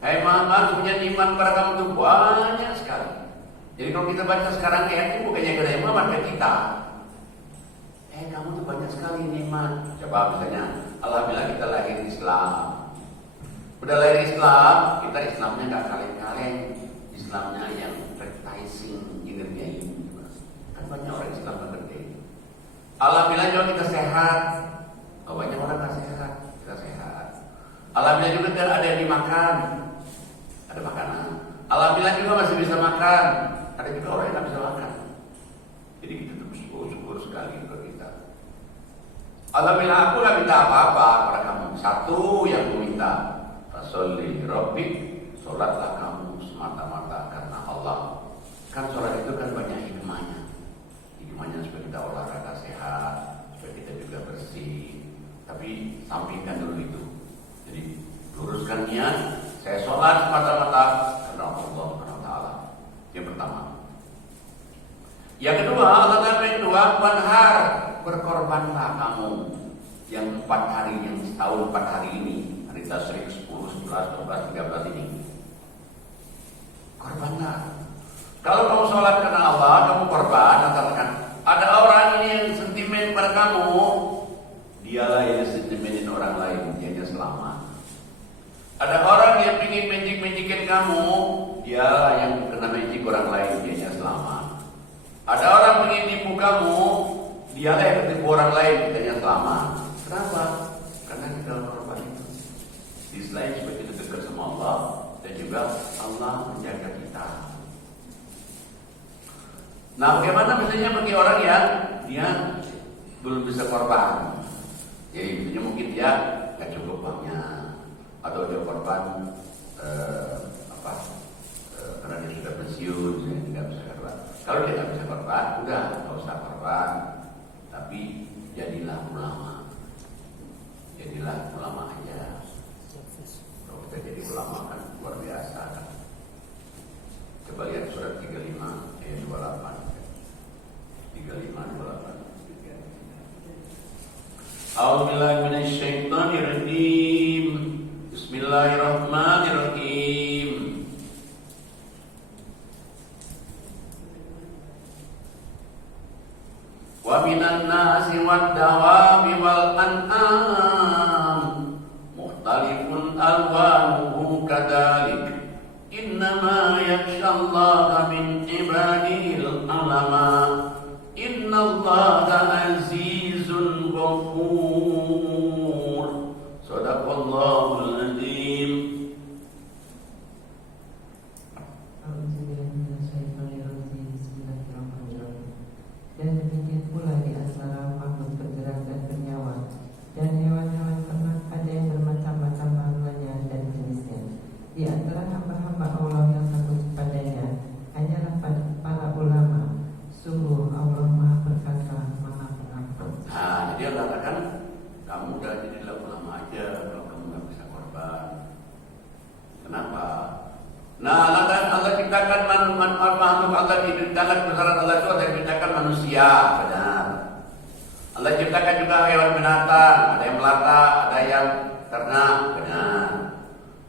Hai Muhammad, punya iman pada kamu itu banyak sekali. Jadi kalau kita baca sekarang ayat ini bukannya ke Nabi Muhammad, ke kita. Kamu tuh banyak sekali nikmat. Coba misalnya Allah bilang kita lahir Islam. Udah lahir Islam, kita Islamnya nggak kaleng-kaleng. Islamnya yang practicing ngerjain. Kan banyak orang Islam nggak ngerjain. Allah bilang juga kita sehat. Banyak orang nggak sehat, kita sehat. Allah bilang juga kita ada yang dimakan, ada makanan. Allah bilang juga masih bisa makan. Ada juga orang yang nggak bisa makan. Jadi kita tuh syukur sekali untuk kita. Allah bilang aku gak minta apa-apa kepada kamu. Satu yang aku minta, fasholli rabbik, sholatlah kamu semata-mata karena Allah. Kan sholat itu kan banyak hikmahnya. Hikmahnya supaya kita olahraga sehat, supaya kita juga bersih. Tapi sampingkan dulu itu. Jadi luruskan niat, saya sholat semata-mata karena Allah SWT. Yang pertama. Yang kedua, Allah kedua, wanhar, berkorbanlah kamu yang 4 hari, yang setahun 4 hari ini, hari tasyrik 10, 11, 12, 13 ini. Korbanlah. Kalau kamu sholat karena Allah, kamu korban, katakan ada orang ini yang sentimen pada kamu, dialah yang sentimenin orang lain, dianya selamat. Ada orang yang ingin magic-magicin kamu, dialah yang kena magic orang lain, dianya selamat. Ada orang ingin tipu kamu, dialah yang ketipu orang lain, dianya selamat. Kenapa? Karena kita korban itu. Di selain supaya kita dekat sama Allah. juga Allah menjaga kita. Nah, bagaimana misalnya bagi orang yang dia belum bisa korban? Jadi misalnya mungkin dia nggak cukup uangnya, atau dia korban karena dia sudah pensiun, dia tidak bisa korban. Kalau dia nggak bisa korban, udah nggak usah korban, tapi jadilah ulama. Jadilah ulama aja. Kalau kita jadi ulama kan luar biasa kan. Coba lihat surat 35 ayat 28. 35 28. A'udzubillahi minasyaitonir rajim. Bismillahirrahmanirrahim. Wa minan nasi wad dawabi wal an'am mukhtalifun alwanuhu kadzalik innama yakhshallaha min ibadihil ulama innallaha azizun ghafur. Shadaqallahul azim. Dan demikian pula di antara makhluk bergerak dan bernyawa dan hewan-hewan ternak ada yang bermacam-macam namanya dan jenisnya. Di antara hamba-hamba Allah yang takut kepadanya hanyalah para ulama. Sungguh Allah Maha Perkasa, Maha Pengampun. Nah, jadi Allah katakan kamu udah jadilah ulama aja kalau kamu nggak bisa korban. Kenapa? Nah, Allah ciptakan makhluk Allah diciptakan besaran Allah itu Allah ciptakan manusia, benar. Allah ciptakan juga hewan binatang, ada yang melata, ada yang ternak, benar.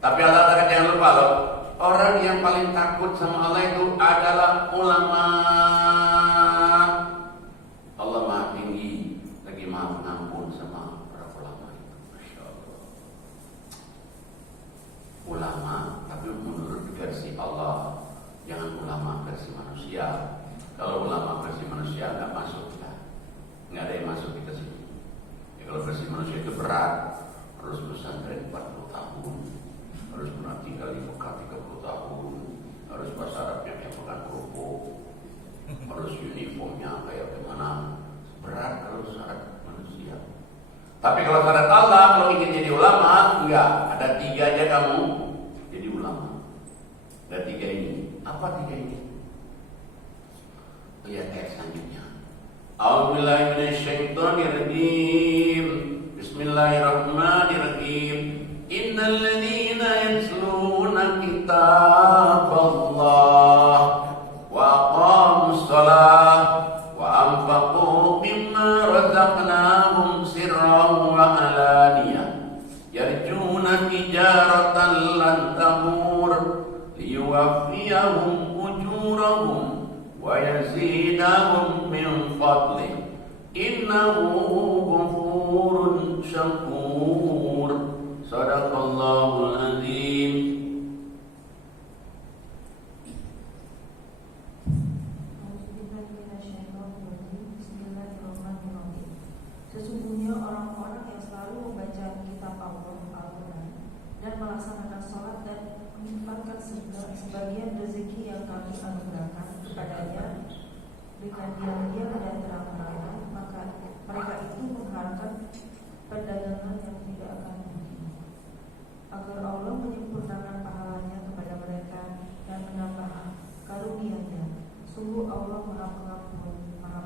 Tapi Allah katakan jangan lupa loh, orang yang paling takut sama Allah itu adalah ulama. Allah Maha Tinggi, lagi Maha Pengampun sama para ulama itu. Masya Allah. Ulama, tapi menurut versi Allah, jangan ulama versi manusia. Kalau ulama versi manusia nggak masuk kita, nggak ada yang masuk kita sini. Ya, kalau versi manusia itu berat, harus pesantren 40 tahun, harus pernah tinggal di Mekah 30 tahun, harus bahasa Arabnya kayak makan kerupuk, harus uniformnya kayak gimana. Berat kalau syarat manusia. Tapi kalau syarat Allah, kalau ingin jadi ulama, enggak. Ada 3 aja kamu jadi ulama. Ada 3 ini. Apa 3 ini? Lihat ayat selanjutnya. A'udzubillahi minasyaitonir rajim. Bismillahirrahmanirrahim. Innal ladzina yatluna kitaballah wa aqamus shalah wa anfaqu mimma razaqnahum sirran wa alaniyah yarjuna tijaratan lan tamur liyuwaffiyahum ujurahum wa yazidahum min fadlih innahu ghafurun syakur. Shadaqallahul azim. Sesungguhnya orang-orang yang selalu membaca kitab Allah Al-Quran dan melaksanakan sholat dan menginfakkan sebagian rezeki yang kami anugerahkan kepadanya dengan diam-diam dan terang-terangan, maka mereka itu mengharapkan perdagangan yang tidak akan rugi, agar Allah menyempurnakan pahalanya kepada mereka dan menambah karunia-Nya. Sungguh Allah Maha Pengampun, Maha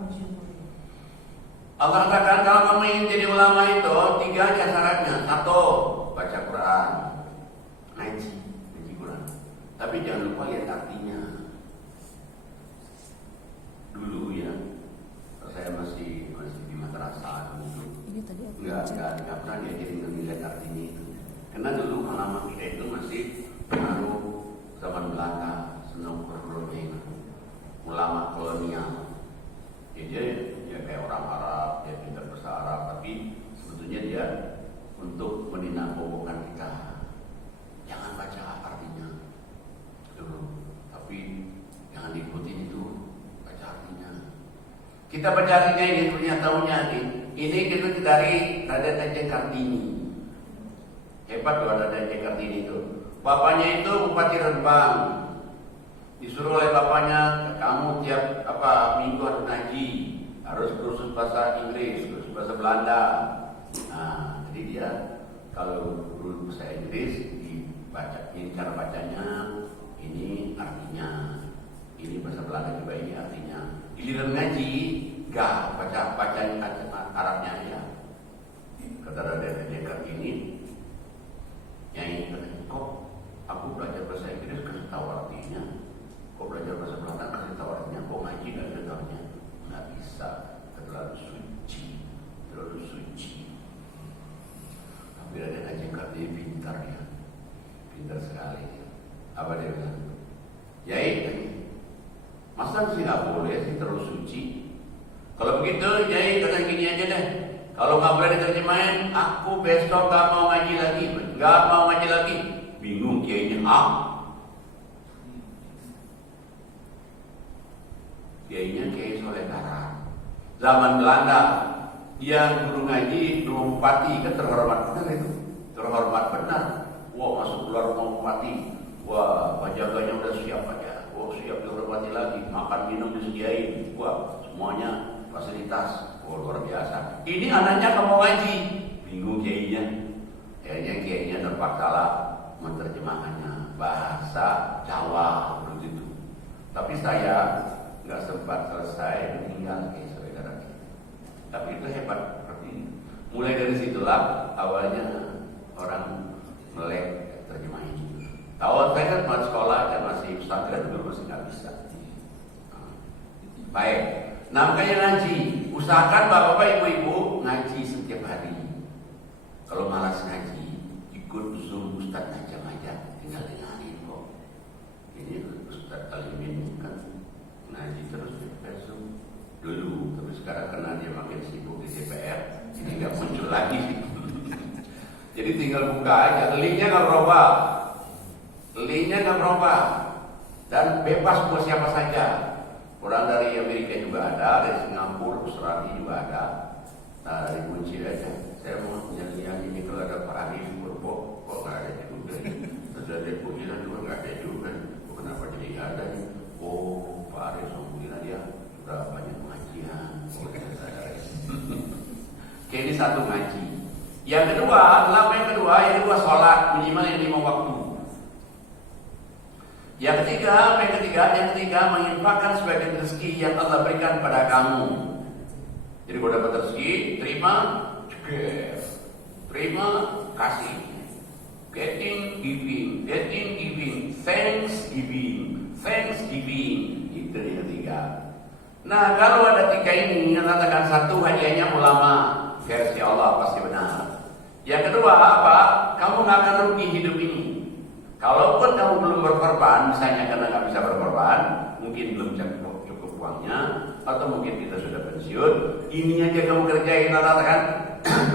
Mensyukuri. Allah katakan kalau kamu ingin jadi ulama itu 3 aja syaratnya. 1, baca Quran, ngaji Quran. Tapi jangan lupa lihat artinya. Dulu ya, saya masih di madrasah dulu. Enggak pernah diajarin melihat artinya itu. Karena dulu ulama kita itu masih pengaruh zaman Belanda, senang kolonial, ulama kolonial. Jadi dia kayak orang Arab, dia pintar bahasa Arab, tapi sebetulnya dia untuk meninabobokan kita. Jangan baca artinya dulu, tapi jangan diikutin itu, baca artinya. Kita baca artinya ini punya tahunya nih. Ini kita dari Raden Ajeng Kartini. Hebat tuh ada Dede Kartini itu. Bapaknya itu Bupati Rembang. Disuruh oleh bapaknya, kamu tiap minggu harus ngaji, harus kursus bahasa Inggris, kursus bahasa Belanda. Nah, jadi dia kalau guru bahasa Inggris dibaca, ini cara bacanya, ini artinya, ini bahasa Belanda juga ini artinya. Giliran ngaji, gak baca Arabnya aja. Kata Dede Kartini, Nyai kok aku belajar bahasa Inggris kasih tahu artinya, kok belajar bahasa Belanda kasih tahu artinya, kok ngaji gak ada tahunya, nggak bisa, terlalu suci. Tapi ada ngaji Kartini pintar ya, pintar sekali. Apa dia bilang? Yai, masa sih nggak boleh sih terlalu suci? Kalau begitu, Yai kata gini aja deh. Kalau nggak boleh diterjemahin, aku besok nggak mau ngaji lagi. Bingung kiainya, Kiainya Kiai Soleh Karam. Zaman Belanda, dia guru ngaji, guru bupati, kan terhormat benar itu, terhormat benar. Wah, masuk keluar rumah bupati, wah penjaganya udah siap aja, wah siap dihormati lagi, makan minum disediain, wah semuanya fasilitas, wah luar biasa. Ini anaknya kamu ngaji, bingung kiainya. Kiainya terpaksa lah menerjemahkannya bahasa Jawa begitu. Tapi saya nggak sempat selesai, meninggal kayak saudara kita. Tapi itu hebat seperti ini. Mulai dari situlah awalnya orang melek terjemah ini. Tahun saya kan masih sekolah dan masih pesantren juga masih nggak bisa. Baik, namanya ngaji. Usahakan bapak-bapak, ibu-ibu ngaji setiap hari. Kalau malas ngaji, ikut Zoom Ustadz aja, tinggal dengarin kok. Ini Ustadz Alimin kan ngaji terus di Zoom dulu, tapi sekarang karena dia makin sibuk di DPR, ini nggak muncul lagi. Jadi tinggal buka aja, linknya nggak berubah, dan bebas buat siapa saja. Orang dari Amerika juga ada, dari Singapura, Australia juga ada. Nah, dari kunci aja. Saya mau nyanyi ini kalau ada Pak Anies Purbo, kok nggak ada juga. Terus ada Pujilan juga nggak ada juga. Kenapa jadi nggak ada? Oh, Pak Anies Purbo dia sudah banyak pengajian. Oke, ini satu ngaji. Yang kedua, sholat minimal 5 waktu. Yang ketiga, menginfakkan sebagian rezeki yang Allah berikan pada kamu. Jadi kalau dapat rezeki, terima, kasih. Getting, giving, thanksgiving. Itu yang ketiga. Nah, kalau ada 3 ini, yang katakan 1 hadiahnya ulama, versi Allah pasti benar. Yang kedua apa? Kamu nggak akan rugi hidup ini. Kalaupun kamu belum berkorban, misalnya karena nggak bisa berkorban, mungkin belum cukup uangnya, atau mungkin kita sudah pensiun, ini aja kamu kerjain, katakan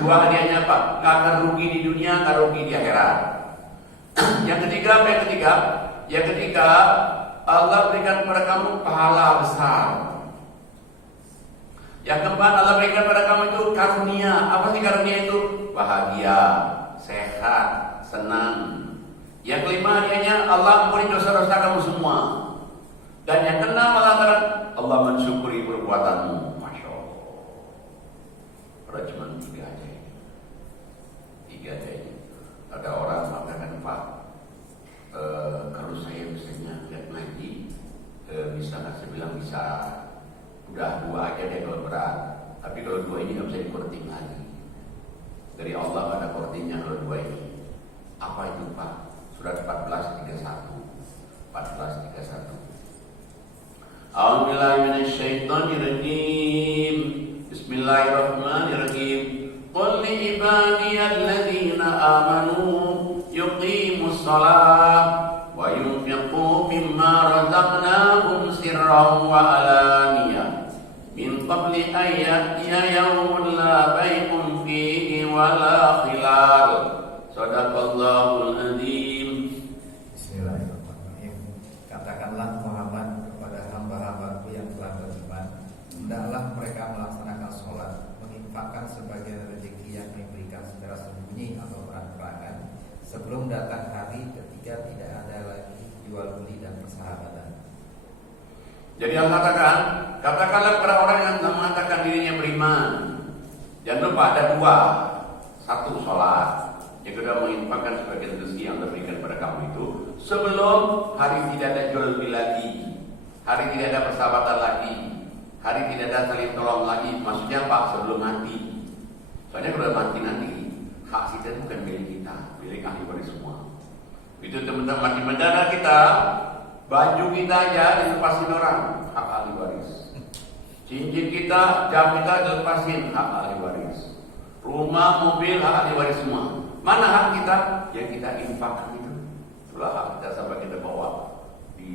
2 hadiahnya apa? Nggak akan rugi di dunia, nggak rugi di akhirat. Yang ketiga, Allah berikan kepada kamu pahala besar. Yang keempat, Allah berikan kepada kamu itu karunia. Apa sih karunia itu? Bahagia, sehat, senang. Yang kelima, hadiahnya Allah ampuni dosa-dosa kamu semua. Dan yang keenam, Allah mensyukuri perbuatanmu. Masya Allah. Padahal cuma 3 aja ini. 3 aja ini. Ada orang mengatakan, Pak, kalau saya misalnya lihat ngaji, bisa nggak? Saya bilang bisa. Udah 2 aja deh kalau berat. Tapi kalau 2 ini nggak bisa dikorting lagi. Dari Allah nggak ada kortingnya kalau 2 ini. Apa itu Pak? Surat 14:31. 14:31. A'udzubillahi minasyaitonirrajim. Bismillahirrahmanirrahim. Qul li ibadiyalladzina amanu yuqimus shalah wa yunfiqu mimma razaqnahum sirran wa alaniyah min qabli an ya'tiya yawmun la bay'un fihi wa la khilal. Shadaqallahul adzim. Bismillahirrahmanirrahim. Katakanlah Muhammad kepada hamba-hambaku yang telah beriman, hendaklah mereka melaksanakan sholat, menginfakkan sebagian rezeki yang diberikan secara sembunyi atau terang-terangan, Jadi Allah katakanlah kepada orang yang mengatakan dirinya beriman. Jangan lupa ada dua. Satu, sholat. Yang kedua, menginfakkan sebagian rezeki yang diberikan pada kamu itu sebelum hari tidak ada jual beli lagi, hari tidak ada persahabatan lagi, hari tidak ada saling tolong lagi. Maksudnya Pak, sebelum mati. Soalnya kalau mati nanti hak kita itu bukan milik kita, milik ahli waris semua. Itu teman-teman di negara kita, baju kita aja dilepasin orang, hak ahli waris. Cincin kita, jam kita dilepasin, hak ahli waris. Rumah, mobil, hak ahli waris semua. Mana hak kita? Yang kita infakkan itu. Itulah hak kita sampai kita bawa di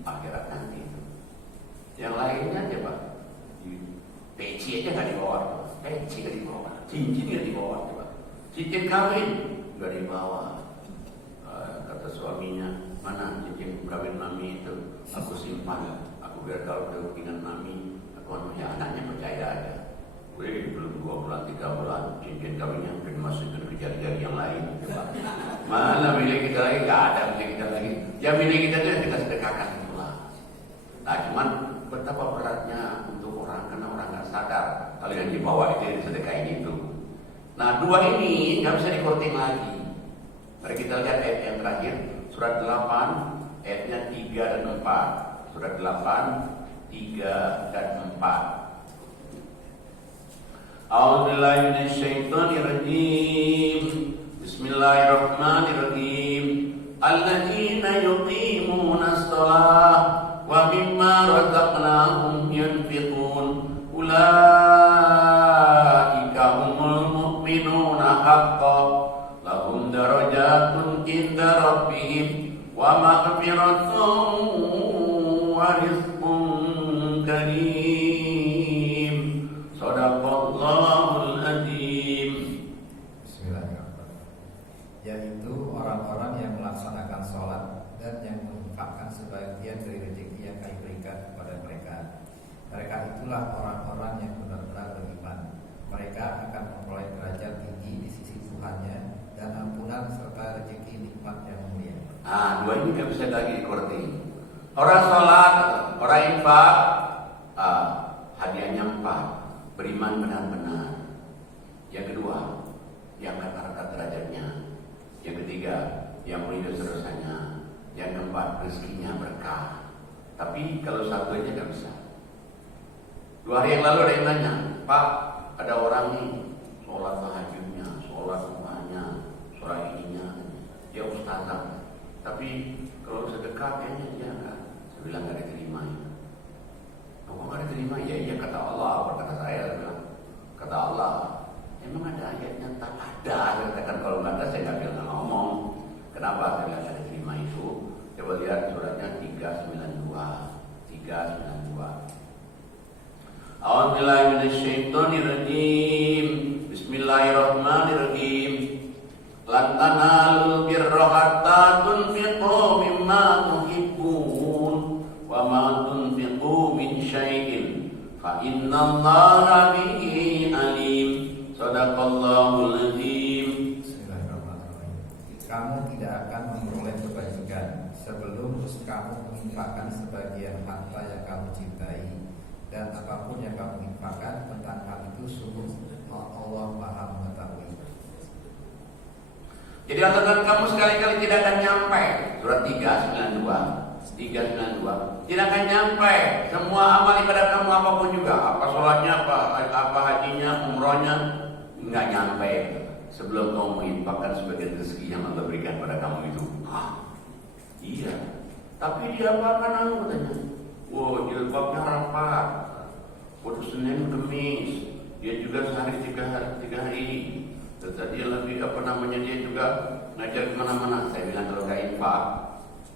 akhirat nanti. Yang lainnya aja Pak, peci aja nggak dibawa, peci nggak dibawa, cincin nggak dibawa, Pak. Cincin kawin nggak dibawa. Kata suaminya, mana cincin kawin mami itu? Aku simpan, aku biar kalau udah dengan mami, aku ya anaknya percaya aja. Belum 2 bulan, 3 bulan, cincin kawinnya udah dimasukin ke jari-jari yang lain. Pak. Mana milik kita lagi? Nggak ada milik kita lagi. Yang milik kita itu yang kita sedekahkan itulah. Nah, cuman betapa beratnya untuk orang karena orang nggak sadar kalau yang dibawa itu yang disedekahin itu. Nah, dua ini nggak bisa dikorting lagi. Mari kita lihat ayat yang terakhir, surat 8 ayatnya 3 dan 4. Surat 8 3 dan 4. A'udzubillahi minasyaitonir rajim. Bismillahirrahmanirrahim. Alladzina yuqimunas shalah wa mimma razaqnahum yunfiqun. Ulaika humul mu'minuna haqqan. Lahum darajatun inda rabbihim wa maghfiratun wa rizqun karim. Shadaqallahul adzim. Bismillahirrahmanirrahim. Yaitu orang-orang yang melaksanakan sholat dan yang menginfakkan sebagian dari rezeki yang Kami berikan kepada mereka. Mereka itulah orang-orang yang benar-benar beriman. Mereka akan memperoleh derajat tinggi di sisi Tuhannya dan ampunan serta rezeki nikmat yang mulia. Nah, dua ini nggak bisa lagi dikorting. Orang sholat, orang infak, hadiahnya 4. Beriman benar-benar. Yang kedua, yang kata-kata derajatnya. Yang ketiga, yang mulia dosanya. Yang keempat, rezekinya berkah. Tapi kalau satu aja nggak bisa. 2 hari yang lalu ada yang nanya, Pak, ada orang nih sholat tahajudnya, sholat duhanya, sholat ininya, dia ustazah. Tapi kalau sedekah kayaknya dia nggak. Saya bilang nggak diterima ya. Kok nggak diterima? Ya iya kata Allah, apa kata saya bilang. Kata Allah, emang ada ayatnya? Tak ada. Saya katakan kalau nggak ada saya nggak bilang ngomong. Kenapa saya bilang nggak diterima itu? Coba lihat suratnya 392. 392. A'udzubillahi minasyaitonir rajim. Bismillahirrahmanirrahim. Lan tanalul birra hatta tunfiqu mimma tuhibbun wa ma tunfiqu min syai'in fa innallaha bihi alim. Shadaqallahul adzim. Bismillahirrahmanirrahim. Kamu tidak akan memperoleh kebajikan sebelum kamu menginfakkan sebagian harta yang kamu cintai, dan apapun yang kamu infakkan tentang hal itu sungguh Allah Maha mengetahui. Jadi katakan kamu sekali-kali tidak akan nyampe. Surat 392. 392. Tidak akan nyampe semua amal ibadah kamu apapun juga, apa sholatnya, apa hajinya, umrohnya, nggak nyampe sebelum kamu menginfakkan sebagian rezeki yang Allah berikan pada kamu itu. Iya. Tapi dia apa kan katanya? Wow, jilbabnya rapat. Waktu Senin Kemis, dia juga sehari 3 hari. Terus dia lebih dia juga ngajar kemana-mana. Saya bilang kalau nggak infak,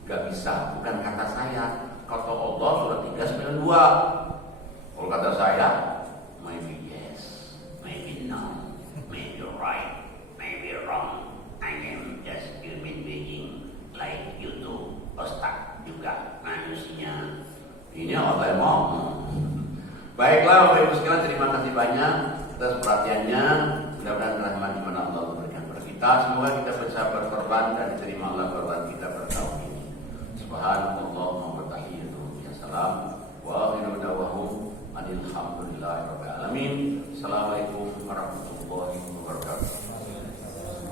nggak bisa. Bukan kata saya, kata Allah surat 392. Kalau kata saya, maybe yes, maybe no, maybe right, maybe wrong. I am just human being like you do. Ustaz juga manusia. Ini Allah yang mau. Baiklah, Bapak Ibu sekalian, terima kasih banyak atas perhatiannya. Mudah-mudahan rahmat iman Allah berikan kepada kita. Semoga kita bisa berkorban dan diterima Allah